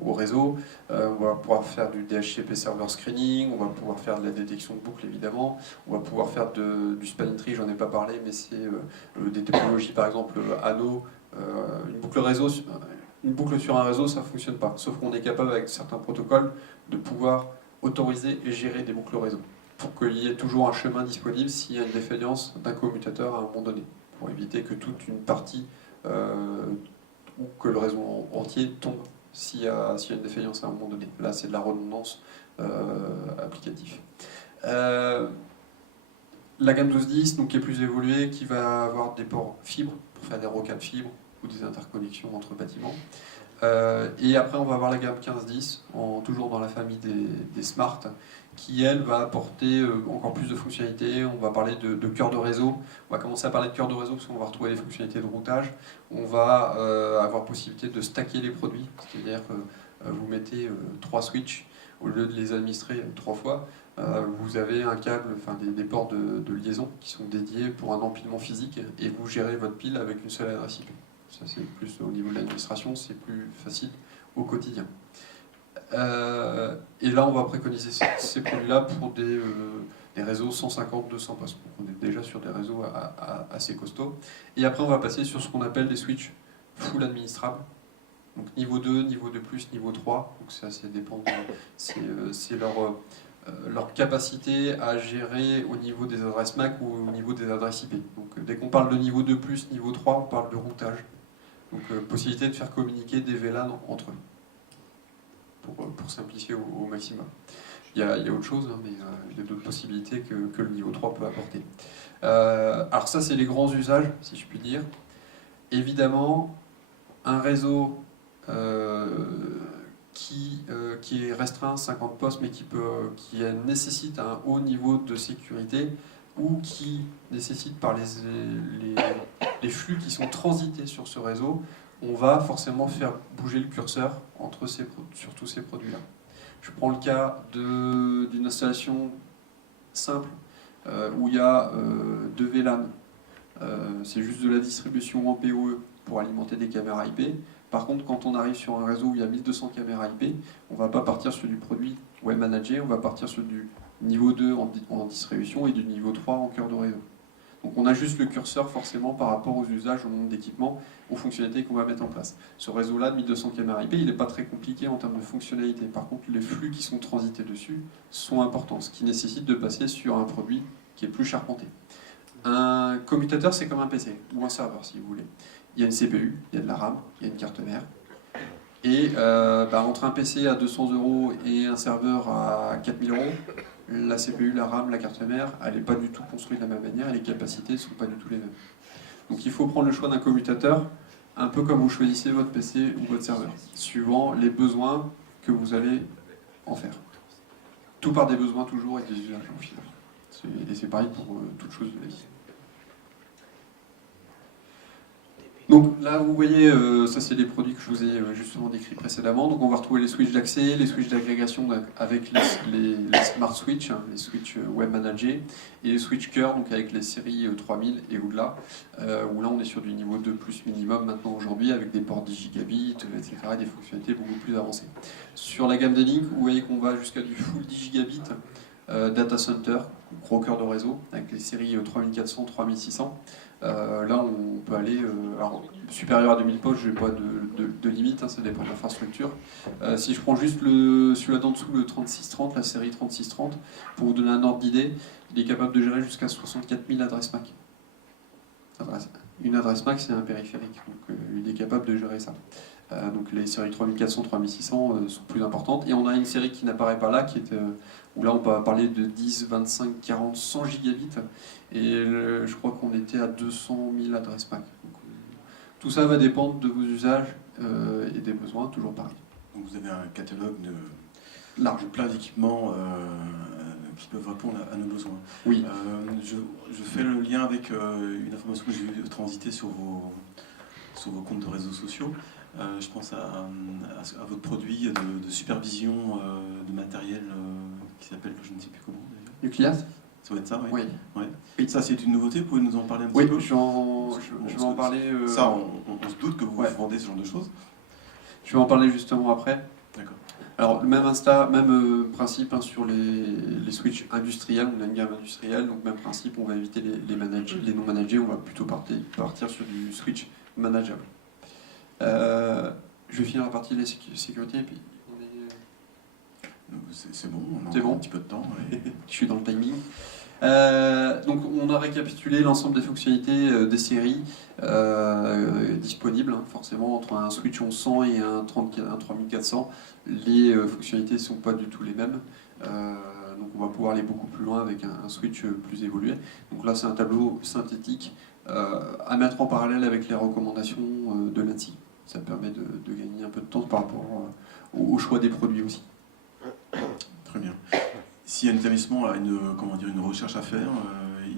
au réseau. On va pouvoir faire du DHCP server screening, on va pouvoir faire de la détection de boucle évidemment, on va pouvoir faire du spanning tree, j'en ai pas parlé, mais c'est des technologies par exemple anneau, une boucle sur un réseau, ça fonctionne pas, sauf qu'on est capable avec certains protocoles de pouvoir autoriser et gérer des boucles réseau, pour qu'il y ait toujours un chemin disponible s'il y a une défaillance d'un commutateur à un moment donné, pour éviter que toute une partie ou que le réseau entier tombe s'il y a une défaillance à un moment donné. Là, c'est de la redondance applicative. La gamme 1210, donc, qui est plus évoluée, qui va avoir des ports fibres pour faire des rocades fibres ou des interconnexions entre bâtiments. Et après, on va avoir la gamme 1510, toujours dans la famille des Smart, qui, elle, va apporter encore plus de fonctionnalités. On va parler de cœur de réseau. On va commencer à parler de cœur de réseau parce qu'on va retrouver les fonctionnalités de routage. On va avoir possibilité de stacker les produits, c'est-à-dire que vous mettez 3 switches, au lieu de les administrer 3 fois, vous avez un câble, enfin des ports de liaison qui sont dédiés pour un empilement physique et vous gérez votre pile avec une seule adresse IP. Ça, c'est plus au niveau de l'administration, c'est plus facile au quotidien. Et là, on va préconiser ces produits-là pour des réseaux 150-200 postes. Donc, on est déjà sur des réseaux assez costauds. Et après, on va passer sur ce qu'on appelle des switches full administrables. Donc niveau 2, niveau 2+, niveau 3. Donc ça, c'est dépend. C'est leur capacité à gérer au niveau des adresses MAC ou au niveau des adresses IP. Donc dès qu'on parle de niveau 2+, niveau 3, on parle de routage. Donc possibilité de faire communiquer des VLAN entre eux, pour simplifier au maximum. Il y a autre chose, hein, mais il y a d'autres possibilités que le niveau 3 peut apporter. Alors ça, c'est les grands usages, si je puis dire. Évidemment, un réseau qui est restreint, 50 postes, mais qui nécessite un haut niveau de sécurité, ou qui nécessite par les flux qui sont transités sur ce réseau, on va forcément faire bouger le curseur sur tous ces produits-là. Je prends le cas d'une installation simple où il y a 2 VLAN. C'est juste de la distribution en PoE pour alimenter des caméras IP. Par contre, quand on arrive sur un réseau où il y a 1200 caméras IP, on ne va pas partir sur du produit web managé, on va partir sur du niveau 2 en distribution et du niveau 3 en cœur de réseau. Donc on ajuste le curseur forcément par rapport aux usages, au nombre d'équipements, aux fonctionnalités qu'on va mettre en place. Ce réseau-là de 1200 caméras IP, il n'est pas très compliqué en termes de fonctionnalités. Par contre, les flux qui sont transités dessus sont importants, ce qui nécessite de passer sur un produit qui est plus charpenté. Un commutateur, c'est comme un PC, ou un serveur si vous voulez. Il y a une CPU, il y a de la RAM, il y a une carte mère. Et entre un PC à 200 € et un serveur à 4000 €, la CPU, la RAM, la carte mère, elle n'est pas du tout construite de la même manière et les capacités ne sont pas du tout les mêmes. Donc il faut prendre le choix d'un commutateur, un peu comme vous choisissez votre PC ou votre serveur, suivant les besoins que vous allez en faire. Tout part des besoins toujours et des usages au final. Et c'est pareil pour toute chose de la vie. Donc là, vous voyez, ça c'est les produits que je vous ai justement décrits précédemment. Donc on va retrouver les switches d'accès, les switches d'agrégation avec les smart switch, hein, les switches web managés, et les switch cœur, donc avec les séries 3000 et au-delà, où là on est sur du niveau 2 plus minimum maintenant aujourd'hui, avec des ports 10 gigabits, etc., et des fonctionnalités beaucoup plus avancées. Sur la gamme des Link, vous voyez qu'on va jusqu'à du full 10 gigabits, data center, gros cœur de réseau, avec les séries 3400, 3600. Là, on peut aller alors, supérieur à 2000 poches, je n'ai pas de limite, hein, ça dépend de l'infrastructure. Si je prends juste celui-là d'en dessous, le 3630, la série 3630, pour vous donner un ordre d'idée, il est capable de gérer jusqu'à 64 000 adresses MAC. Une adresse MAC, c'est un périphérique, donc il est capable de gérer ça. Donc les séries 3400, 3600 sont plus importantes. Et on a une série qui n'apparaît pas là, qui est, où là on peut parler de 10, 25, 40, 100 gigabits. Et je crois qu'on était à 200 000 adresses MAC. Donc, tout ça va dépendre de vos usages et des besoins, toujours pareil. Donc vous avez un catalogue large, plein d'équipements qui peuvent répondre à nos besoins. Oui. Je fais le lien avec une information que j'ai vu transiter sur vos comptes de réseaux sociaux. Je pense à votre produit de supervision de matériel qui s'appelle, je ne sais plus comment d'ailleurs. Nucleas ? Ça va être ça, oui. Oui. Ouais. Et ça, c'est une nouveauté, vous pouvez nous en parler un petit Oui, peu? je vais en parler. Ça, on se doute que vous vendez ce genre de choses. Je vais en parler justement après. D'accord. Alors, le même principe hein, sur les switches industriels, on a une gamme industrielle, donc même principe, on va éviter les non managés, on va plutôt partir sur du switch manageable. Je vais finir la partie de la sécurité et puis on est... C'est bon, on a C'est encore bon. un petit peu de temps. Ouais. Je suis dans le timing. Donc on a récapitulé l'ensemble des fonctionnalités des séries disponibles, hein, forcément entre un switch 1100 et un 3400, les fonctionnalités ne sont pas du tout les mêmes. Donc on va pouvoir aller beaucoup plus loin avec un switch plus évolué. Donc là c'est un tableau synthétique à mettre en parallèle avec les recommandations de l'ANSSI. Ça permet de gagner un peu de temps par rapport au choix des produits aussi. Très bien. Si un établissement a une recherche à faire,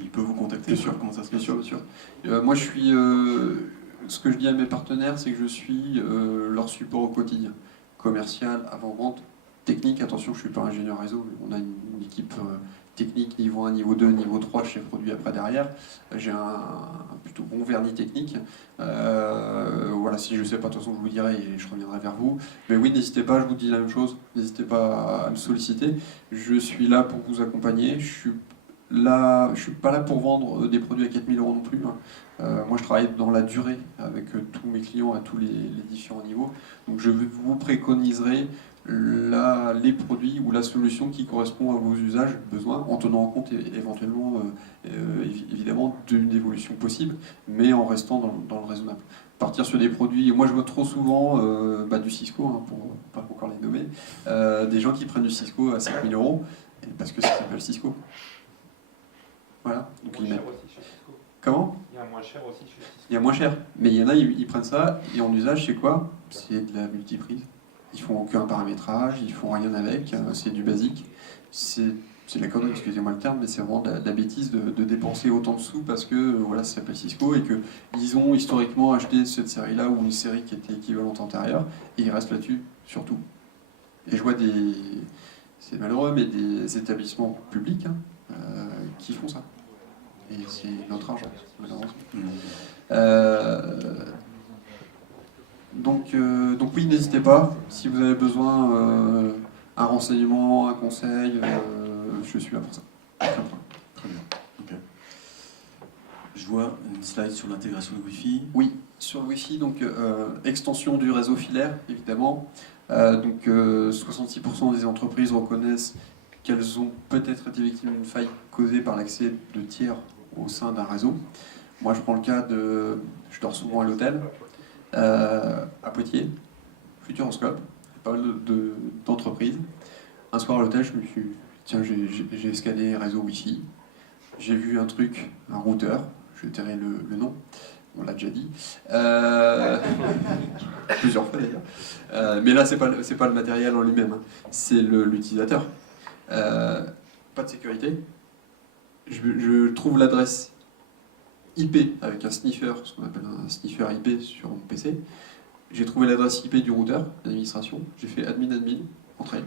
il peut vous contacter. Bien sûr, comment ça se bien passe? sûr, bien sûr. Moi, je suis. Ce que je dis à mes partenaires, c'est que je suis leur support au quotidien. Commercial, avant-vente, technique. Attention, je ne suis pas ingénieur réseau. On a une équipe technique niveau 1, niveau 2, niveau 3 chez Produit après derrière. J'ai un plutôt bon vernis technique. Voilà, si je ne sais pas, de toute façon, je vous dirai et je reviendrai vers vous. Mais oui, n'hésitez pas, je vous dis la même chose. N'hésitez pas à me solliciter. Je suis là pour vous accompagner. Je suis pas là pour vendre des produits à 4000 € non plus. Moi, je travaille dans la durée avec tous mes clients à tous les différents niveaux. Donc, je vous préconiserai les produits ou la solution qui correspond à vos usages, besoins, en tenant en compte éventuellement, évidemment, d'une évolution possible, mais en restant dans le raisonnable. Partir sur des produits, moi je vois trop souvent du Cisco, hein, pour pas encore les nommer, des gens qui prennent du Cisco à 5000 €, parce que ça s'appelle Cisco. Voilà. Donc, Il y a moins cher aussi chez Cisco. Comment ? Il y a moins cher aussi chez Cisco. Il y a moins cher, mais il y en a, ils prennent ça, et en usage, c'est quoi ? C'est de la multiprise. Ils font aucun paramétrage, ils font rien avec, c'est du basique. C'est de la connerie, excusez-moi le terme, mais c'est vraiment de la bêtise de dépenser autant de sous parce que voilà, ça s'appelle Cisco et qu'ils ont historiquement acheté cette série-là ou une série qui était équivalente antérieure et ils restent là-dessus, surtout. Et je vois c'est malheureux, mais des établissements publics qui font ça. Et c'est notre argent, malheureusement. Donc oui, n'hésitez pas, si vous avez besoin un renseignement, un conseil, je suis là pour ça. Très bien. Ok. vois une slide sur l'intégration de Wi-Fi. Oui, sur le Wi-Fi, donc extension du réseau filaire, évidemment. 66% des entreprises reconnaissent qu'elles ont peut-être été victimes d'une faille causée par l'accès de tiers au sein d'un réseau. Moi, je prends le cas de... Je dors souvent à l'hôtel, à Poitiers, Futuroscope, pas mal d'entreprises. Un soir à l'hôtel, je me suis dit, tiens, j'ai scanné réseau Wi-Fi, j'ai vu un truc, un routeur, je vais tairai le nom, on l'a déjà dit, plusieurs fois d'ailleurs, mais là c'est pas le matériel en lui-même, hein. C'est l'utilisateur. Pas de sécurité, je trouve l'adresse IP avec un sniffer, ce qu'on appelle un sniffer IP sur mon PC, j'ai trouvé l'adresse IP du routeur d'administration, j'ai fait admin, entrée.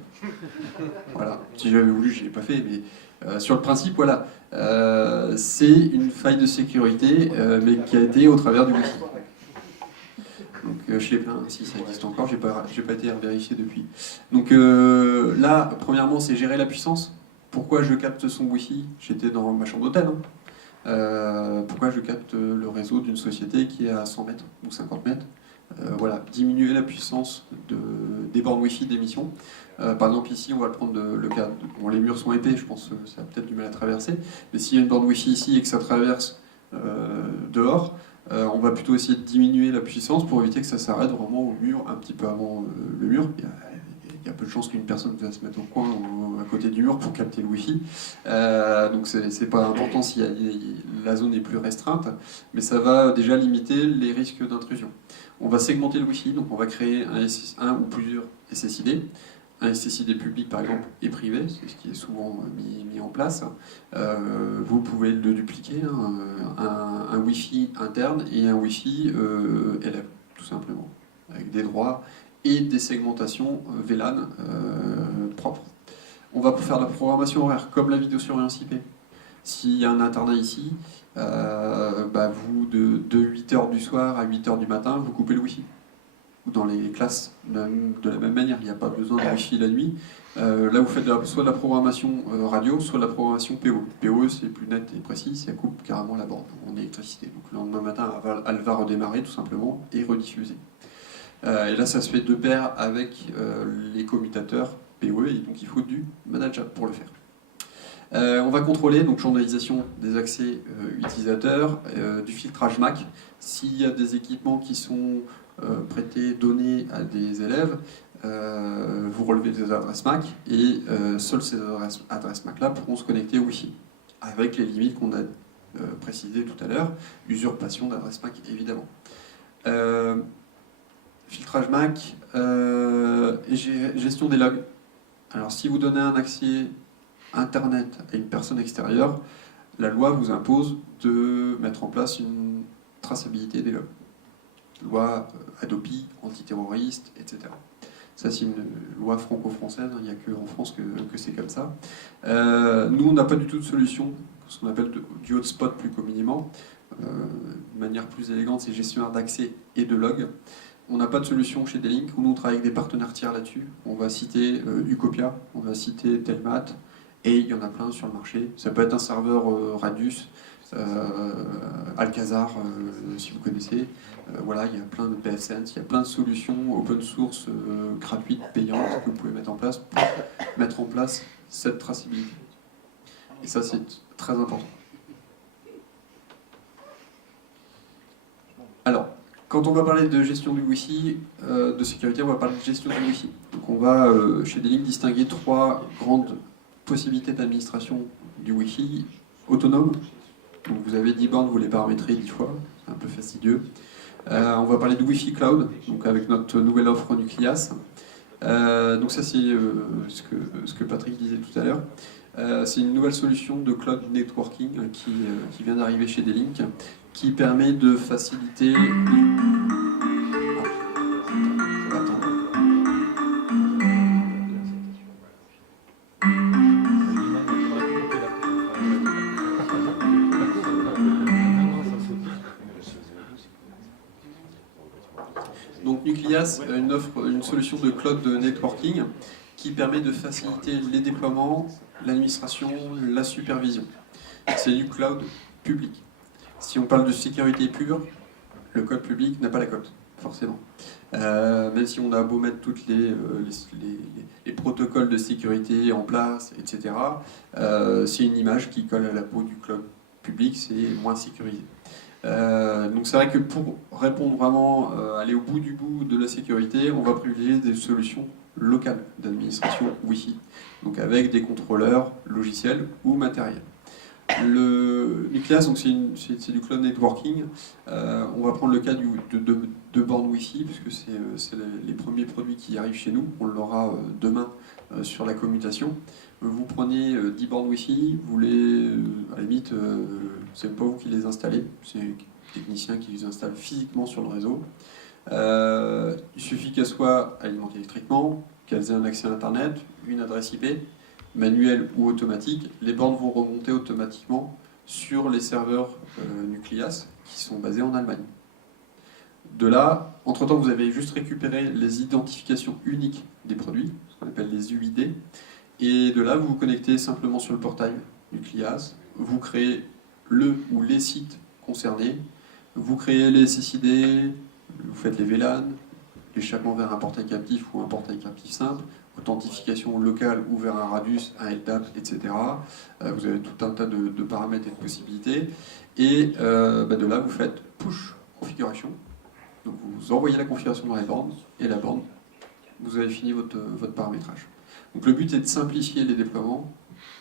Voilà, si j'avais voulu, je ne l'ai pas fait, mais sur le principe, voilà, c'est une faille de sécurité, mais qui a été au travers du Wi-Fi. Donc je l'ai plaint, si ça existe encore, j'ai pas été vérifié depuis. Donc là, premièrement, c'est gérer la puissance. Pourquoi je capte son Wi-Fi? J'étais dans ma chambre d'hôtel. Hein. Pourquoi je capte le réseau d'une société qui est à 100 mètres ou 50 mètres? Voilà, diminuer la puissance des bornes Wi-Fi d'émission. Par exemple, ici, on va le prendre le cas. Bon, les murs sont épais, je pense que ça a peut-être du mal à traverser. Mais s'il y a une borne Wi-Fi ici et que ça traverse dehors, on va plutôt essayer de diminuer la puissance pour éviter que ça s'arrête vraiment au mur, un petit peu avant le mur. Il y a peu de chances qu'une personne va se mettre au coin ou à côté du mur pour capter le Wi-Fi. Donc c'est pas important si la zone est plus restreinte, mais ça va déjà limiter les risques d'intrusion. On va segmenter le Wi-Fi, donc on va créer un ou plusieurs SSID. Un SSID public par exemple et privé, c'est ce qui est souvent mis en place. Vous pouvez le dupliquer, hein, un Wi-Fi interne et un Wi-Fi LF, tout simplement, avec des droits et des segmentations VLAN propres. On va faire la programmation horaire, comme la vidéosurveillance IP. S'il y a un internat ici, vous, de 8h du soir à 8h du matin, vous coupez le Wi-Fi. Dans les classes, de la même manière, il n'y a pas besoin de Wi-Fi la nuit. Là, vous faites soit de la programmation radio, soit de la programmation PO. PO, c'est plus net et précis, ça coupe carrément la borne en électricité. Donc le lendemain matin, elle va redémarrer tout simplement et rediffuser. Et là, ça se fait de pair avec les commutateurs PoE, et donc il faut du manager pour le faire. On va contrôler donc journalisation des accès utilisateurs, du filtrage MAC. S'il y a des équipements qui sont prêtés, donnés à des élèves, vous relevez des adresses MAC et seules ces adresses MAC-là pourront se connecter au Wi-Fi, avec les limites qu'on a précisées tout à l'heure, usurpation d'adresse MAC évidemment. Filtrage MAC, gestion des logs. Alors si vous donnez un accès Internet à une personne extérieure, la loi vous impose de mettre en place une traçabilité des logs. Loi Hadopi, antiterroriste, etc. Ça c'est une loi franco-française, il n'y a qu'en France que c'est comme ça. Nous on n'a pas du tout de solution, ce qu'on appelle du hotspot plus communément. De manière plus élégante, c'est gestionnaire d'accès et de log. On n'a pas de solution chez D-Link, où nous on travaille avec des partenaires tiers là-dessus. On va citer Ucopia, on va citer Telmat, et il y en a plein sur le marché. Ça peut être un serveur Radius, Alcazar, si vous connaissez. Voilà, il y a plein de PFSense, il y a plein de solutions open source, gratuites, payantes, que vous pouvez mettre en place pour mettre en place cette traçabilité. Et ça, c'est très important. Alors, quand on va parler de gestion du Wi-Fi, de sécurité, on va parler de gestion du Wi-Fi. Donc on va, chez D-Link, distinguer trois grandes possibilités d'administration du Wi-Fi autonome. Donc vous avez 10 bornes, vous les paramétrez 10 fois, c'est un peu fastidieux. On va parler de Wi-Fi Cloud, donc avec notre nouvelle offre Nucleas. Donc ça c'est ce que Patrick disait tout à l'heure. C'est une nouvelle solution de cloud networking qui vient d'arriver chez D-Link, qui permet de faciliter... Donc Nucleas, une solution de cloud networking qui permet de faciliter les déploiements, l'administration, la supervision. C'est du cloud public. Si on parle de sécurité pure, le code public n'a pas la cote, forcément. Même si on a beau mettre tous les protocoles de sécurité en place, etc., c'est une image qui colle à la peau du cloud public, c'est moins sécurisé. Donc c'est vrai que pour répondre vraiment, aller au bout du bout de la sécurité, on va privilégier des solutions locales d'administration Wi-Fi, donc avec des contrôleurs logiciels ou matériels. Le Nucleus, donc c'est du cloud networking. On va prendre le cas de bornes Wi-Fi, puisque c'est les premiers produits qui arrivent chez nous. On l'aura demain sur la commutation. Vous prenez 10 bornes Wi-Fi, vous à la limite, c'est pas vous qui les installez, c'est les techniciens qui les installent physiquement sur le réseau. Il suffit qu'elles soient alimentées électriquement, qu'elles aient un accès à Internet, une adresse IP, manuel ou automatique. Les bornes vont remonter automatiquement sur les serveurs Nucleus qui sont basés en Allemagne. De là, entre-temps, vous avez juste récupéré les identifications uniques des produits, ce qu'on appelle les UID, et de là, vous vous connectez simplement sur le portail Nucleus, vous créez le ou les sites concernés, vous créez les SSID, vous faites les VLAN, l'échappement vers un portail captif ou un portail captif simple, authentification locale ou vers un radius, un LDAP, etc. Vous avez tout un tas de paramètres et de possibilités. Et de là, vous faites push configuration. Donc vous envoyez la configuration dans la borne, et la borne, vous avez fini votre paramétrage. Donc le but est de simplifier les déploiements,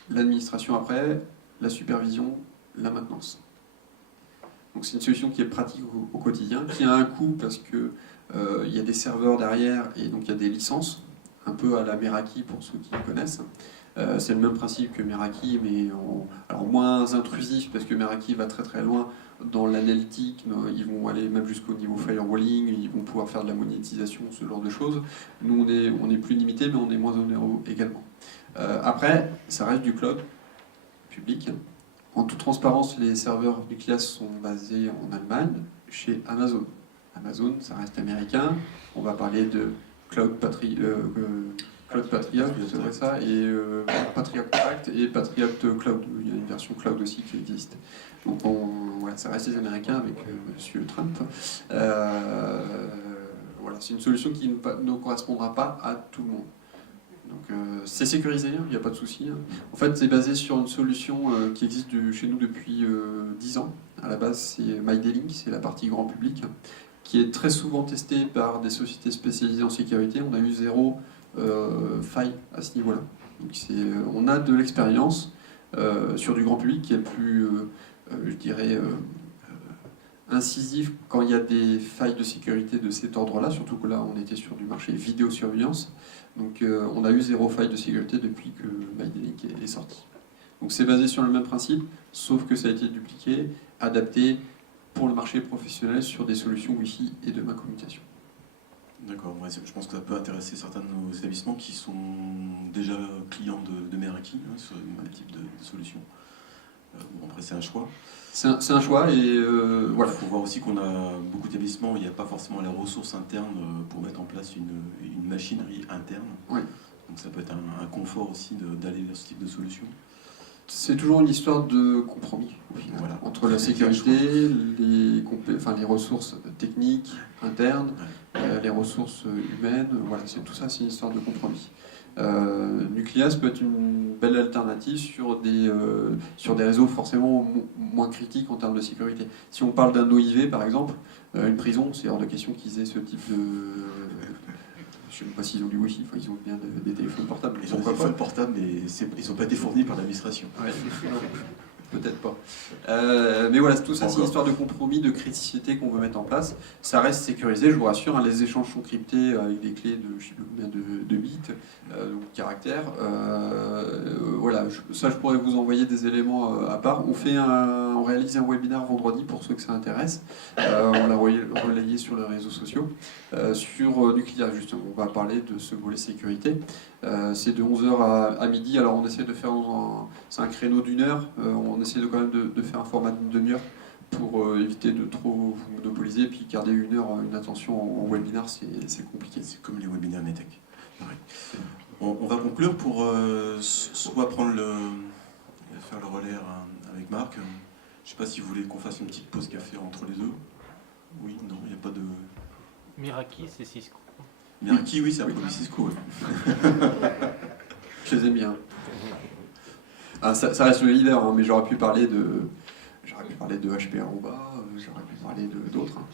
l'administration après, la supervision, la maintenance. Donc c'est une solution qui est pratique au quotidien, qui a un coût parce que il y a des serveurs derrière et donc il y a des licences, un peu à la Meraki pour ceux qui connaissent. C'est le même principe que Meraki, mais alors moins intrusif parce que Meraki va très très loin dans l'analytique, ils vont aller même jusqu'au niveau firewalling, ils vont pouvoir faire de la monétisation, ce genre de choses. Nous on est plus limité, mais on est moins onéreux également. Après, ça reste du cloud public. En toute transparence, les serveurs Nucleus sont basés en Allemagne, chez Amazon. Amazon, ça reste américain. On va parler de Cloud Patriot, c'est vrai ça, et Patriot Compact et Patriot Cloud. Il y a une version cloud aussi qui existe. Donc ça reste les Américains avec Monsieur Trump. Voilà, c'est une solution qui ne correspondra pas à tout le monde. Donc c'est sécurisé, il n'y a pas de souci. En fait, c'est basé sur une solution qui existe chez nous depuis 10 ans. À la base, c'est MyD-Link, c'est la partie grand public, qui est très souvent testée par des sociétés spécialisées en sécurité. On a eu 0 faille à ce niveau-là. Donc on a de l'expérience sur du grand public qui est plus, je dirais, incisif quand il y a des failles de sécurité de cet ordre-là, surtout que là, on était sur du marché vidéosurveillance. Donc on a eu 0 faille de sécurité depuis que MyD-Link est sorti. Donc c'est basé sur le même principe, sauf que ça a été dupliqué, adapté pour le marché professionnel sur des solutions Wi-Fi et de communication. D'accord, ouais, je pense que ça peut intéresser certains de nos établissements qui sont déjà clients de Meraki sur le même type de solution. Bon, après c'est un choix. C'est un choix et voilà. Il faut voir aussi qu'on a beaucoup d'établissements où il n'y a pas forcément les ressources internes pour mettre en place une machinerie interne. Oui. Donc ça peut être un confort aussi d'aller vers ce type de solution. C'est toujours une histoire de compromis au final, voilà. Entre la sécurité, les ressources techniques internes, les ressources humaines, voilà, tout ça c'est une histoire de compromis. Nucleus peut être une belle alternative sur des réseaux forcément moins critiques en termes de sécurité. Si on parle d'un OIV par exemple, une prison, c'est hors de question qu'ils aient ce type de... Je ne sais pas s'ils ont du Wi-Fi, enfin, ils ont bien des téléphones portables. Ils ont des téléphones portables, mais ils n'ont pas été fournis par l'administration. Ouais, peut-être pas. Mais voilà, tout ça, c'est une histoire de compromis, de criticité qu'on veut mettre en place. Ça reste sécurisé, je vous rassure. Hein, les échanges sont cryptés avec des clés de je ne sais plus combien de bits, donc caractères. Voilà, je pourrais vous envoyer des éléments à part. On réalise un webinaire vendredi pour ceux que ça intéresse. On l'a relayé sur les réseaux sociaux. Sur Nucleus, justement, on va parler de ce volet sécurité. C'est de 11h à midi. Alors on essaie de faire c'est un créneau d'1 heure. On essaie quand même de faire un format d'une demi-heure pour éviter de trop vous monopoliser, puis garder 1 heure une attention en webinaire, c'est compliqué. C'est comme les webinaires Netec. On va conclure pour soit faire le relais avec Marc. Je sais pas si vous voulez qu'on fasse une petite pause café entre les deux. Oui, non, il n'y a pas de... Meraki, c'est Cisco. Meraki, oui, c'est un produit Cisco. Ouais. Je les aime bien. Ah, ça reste le leader, hein, mais j'aurais pu parler de HP Aruba, j'aurais pu parler d'autres. Hein.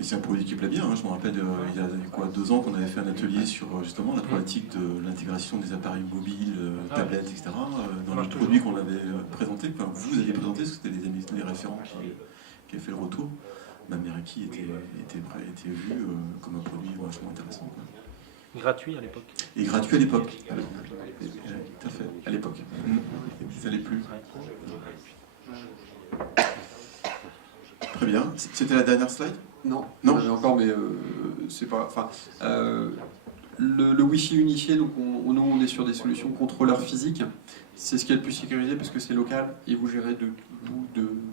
Et c'est un produit qui plaît bien. Hein. Je me rappelle, il y a quoi, 2 ans qu'on avait fait un atelier sur justement la problématique de l'intégration des appareils mobiles, tablettes, etc. Dans le produit qu'on avait présenté. Enfin, vous aviez présenté, parce que c'était les référents qui avaient fait le retour. Meraki était vu comme un produit vachement intéressant. Quoi. Gratuit à l'époque. Et gratuit à l'époque. Tout à fait, à l'époque. Ça l'est plus. Très bien. C'était la dernière slide ? Non, Non. j'en ai encore, mais c'est pas. Enfin, le Wi-Fi unifié, donc nous on est sur des solutions contrôleurs physiques. C'est ce qu'il y a de plus sécurisé parce que c'est local et vous gérez de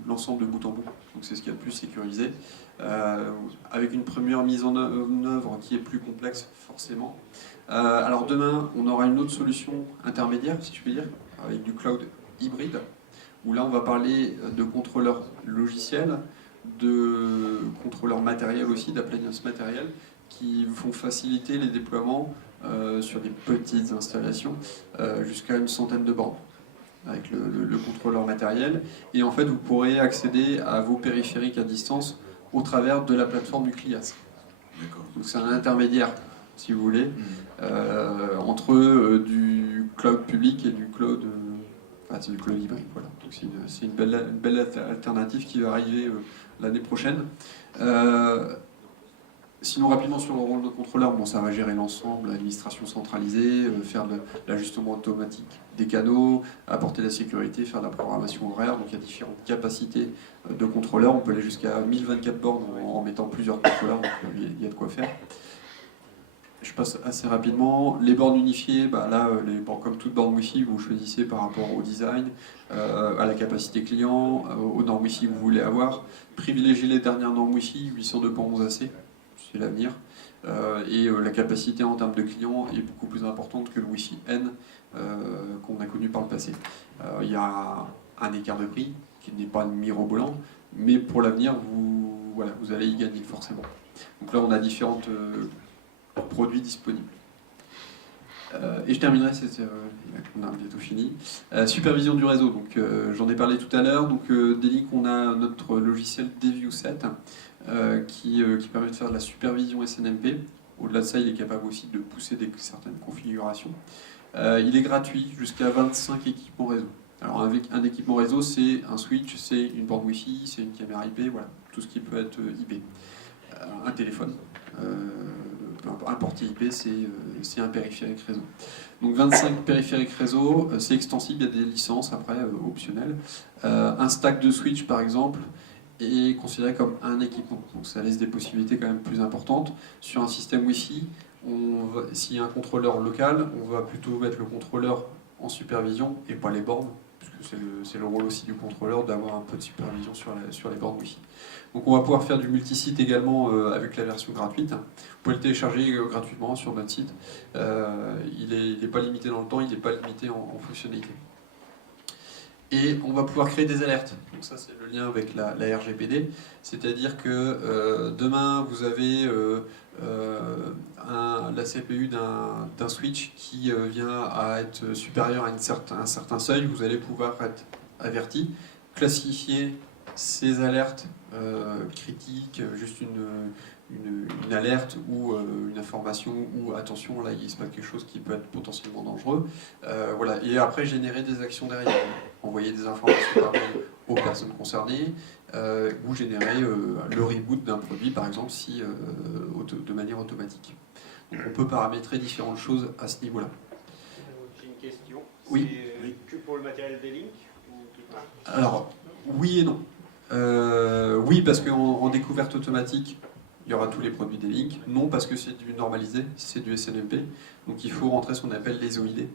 l'ensemble de bout en bout. Donc c'est ce qu'il y a de plus sécurisé. Avec une première mise en œuvre qui est plus complexe, forcément. Alors demain, on aura une autre solution intermédiaire, si je puis dire, avec du cloud hybride, où là on va parler de contrôleurs logiciels, de contrôleurs matériels aussi, d'appliances matérielles, qui vont faciliter les déploiements sur des petites installations jusqu'à une centaine de bornes avec le contrôleur matériel. Et en fait, vous pourrez accéder à vos périphériques à distance au travers de la plateforme Nucleas. Donc c'est un intermédiaire, si vous voulez, entre du cloud public et du cloud, c'est du cloud hybride. Voilà. Donc c'est une belle alternative qui va arriver l'année prochaine. Sinon, rapidement sur le rôle de contrôleur, bon, ça va gérer l'ensemble, l'administration centralisée, faire de l'ajustement automatique des canaux, apporter la sécurité, faire de la programmation horaire. Donc il y a différentes capacités de contrôleurs. On peut aller jusqu'à 1024 bornes en mettant plusieurs contrôleurs, donc il y a de quoi faire. Je passe assez rapidement. Les bornes unifiées, là, comme toute borne Wi-Fi, vous choisissez par rapport au design, à la capacité client, aux normes Wi-Fi que vous voulez avoir. Privilégiez les dernières normes Wi-Fi, 802.11ac. C'est l'avenir. Et la capacité en termes de clients est beaucoup plus importante que le Wi-Fi N qu'on a connu par le passé. Il y a un écart de prix qui n'est pas mirobolant, mais pour l'avenir, vous allez y gagner forcément. Donc là, on a différents produits disponibles. Et je terminerai, on a bientôt fini. Supervision du réseau, donc j'en ai parlé tout à l'heure. Donc D-Link, on a notre logiciel DView7 qui permet de faire de la supervision SNMP. Au-delà de ça, il est capable aussi de pousser certaines configurations. Il est gratuit jusqu'à 25 équipements réseau. Alors avec un équipement réseau, c'est un switch, c'est une borne Wi-Fi, c'est une caméra IP, voilà, tout ce qui peut être IP. Un téléphone. Un portier IP, c'est un périphérique réseau. Donc 25 périphériques réseau, c'est extensible, il y a des licences après, optionnelles. Un stack de switch par exemple est considéré comme un équipement, donc ça laisse des possibilités quand même plus importantes. Sur un système Wi-Fi, s'il y a un contrôleur local, on va plutôt mettre le contrôleur en supervision et pas les bornes, puisque c'est le rôle aussi du contrôleur d'avoir un peu de supervision sur les bornes Wi-Fi. Donc on va pouvoir faire du multisite également avec la version gratuite. Vous pouvez le télécharger gratuitement sur notre site. Il n'est pas limité dans le temps, il n'est pas limité en fonctionnalité. Et on va pouvoir créer des alertes. Donc ça c'est le lien avec la RGPD. C'est-à-dire que demain vous avez la CPU d'un switch qui vient à être supérieur à un certain seuil. Vous allez pouvoir être averti, classifier ces alertes critiques, juste une alerte ou une information ou attention, là il se passe quelque chose qui peut être potentiellement dangereux. Voilà. Et après générer des actions derrière, envoyer des informations par mail aux personnes concernées ou générer le reboot d'un produit par exemple de manière automatique. Donc on peut paramétrer différentes choses à ce niveau-là. J'ai une question. Oui. C'est que pour le matériel D-Link ou tout ça ? Alors, oui et non. Oui, parce qu'en découverte automatique, il y aura tous les produits D-Link. Non, parce que c'est du normalisé, c'est du SNMP. Donc il faut rentrer ce qu'on appelle les OID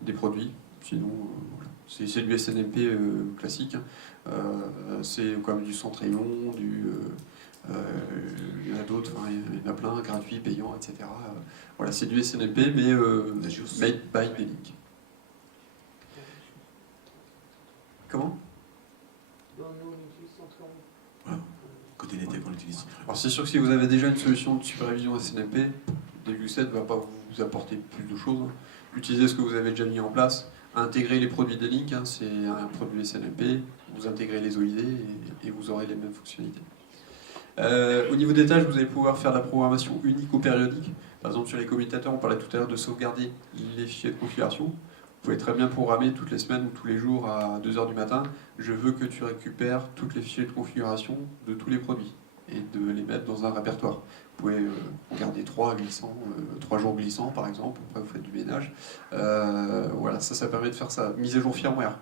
des produits. Sinon, voilà. C'est du SNMP classique. C'est comme du Centrion, il y en a d'autres, il y en a plein, gratuits, payants, etc. Voilà, c'est du SNMP, mais made by D-Link. Comment ? l'utilise. Alors c'est sûr que si vous avez déjà une solution de supervision SNMP, DView7 ne va pas vous apporter plus de choses. Utilisez ce que vous avez déjà mis en place. Intégrer les produits D-Link, hein, c'est un produit SNMP, vous intégrez les OID et vous aurez les mêmes fonctionnalités. Au niveau des tâches, vous allez pouvoir faire de la programmation unique ou périodique. Par exemple, sur les commutateurs, on parlait tout à l'heure de sauvegarder les fichiers de configuration. Vous pouvez très bien programmer toutes les semaines ou tous les jours à 2 h du matin. Je veux que tu récupères toutes les fichiers de configuration de tous les produits et de les mettre dans un répertoire. Vous pouvez en garder 3 jours glissants par exemple, après vous faites du ménage. Voilà, ça permet de faire ça. Mise à jour firmware.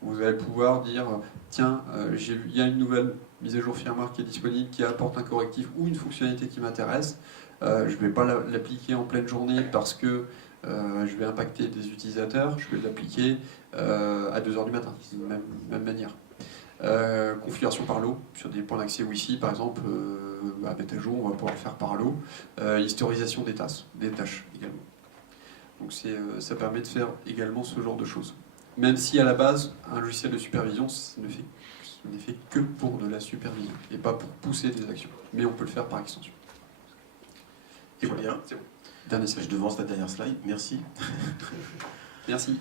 Vous allez pouvoir dire, tiens, il y a une nouvelle mise à jour firmware qui est disponible, qui apporte un correctif ou une fonctionnalité qui m'intéresse. Je ne vais pas l'appliquer en pleine journée parce que je vais impacter des utilisateurs, je vais l'appliquer à 2 h du matin, même manière. Configuration par lot, sur des points d'accès Wi-Fi par exemple, à mettre à jour, on va pouvoir le faire par lot. Historisation des tâches également. Donc ça permet de faire également ce genre de choses. Même si à la base, un logiciel de supervision, ce n'est fait que pour de la supervision et pas pour pousser des actions. Mais on peut le faire par extension. Et voilà, c'est bon. Dernier slide. Je devance la dernière slide, merci. Merci.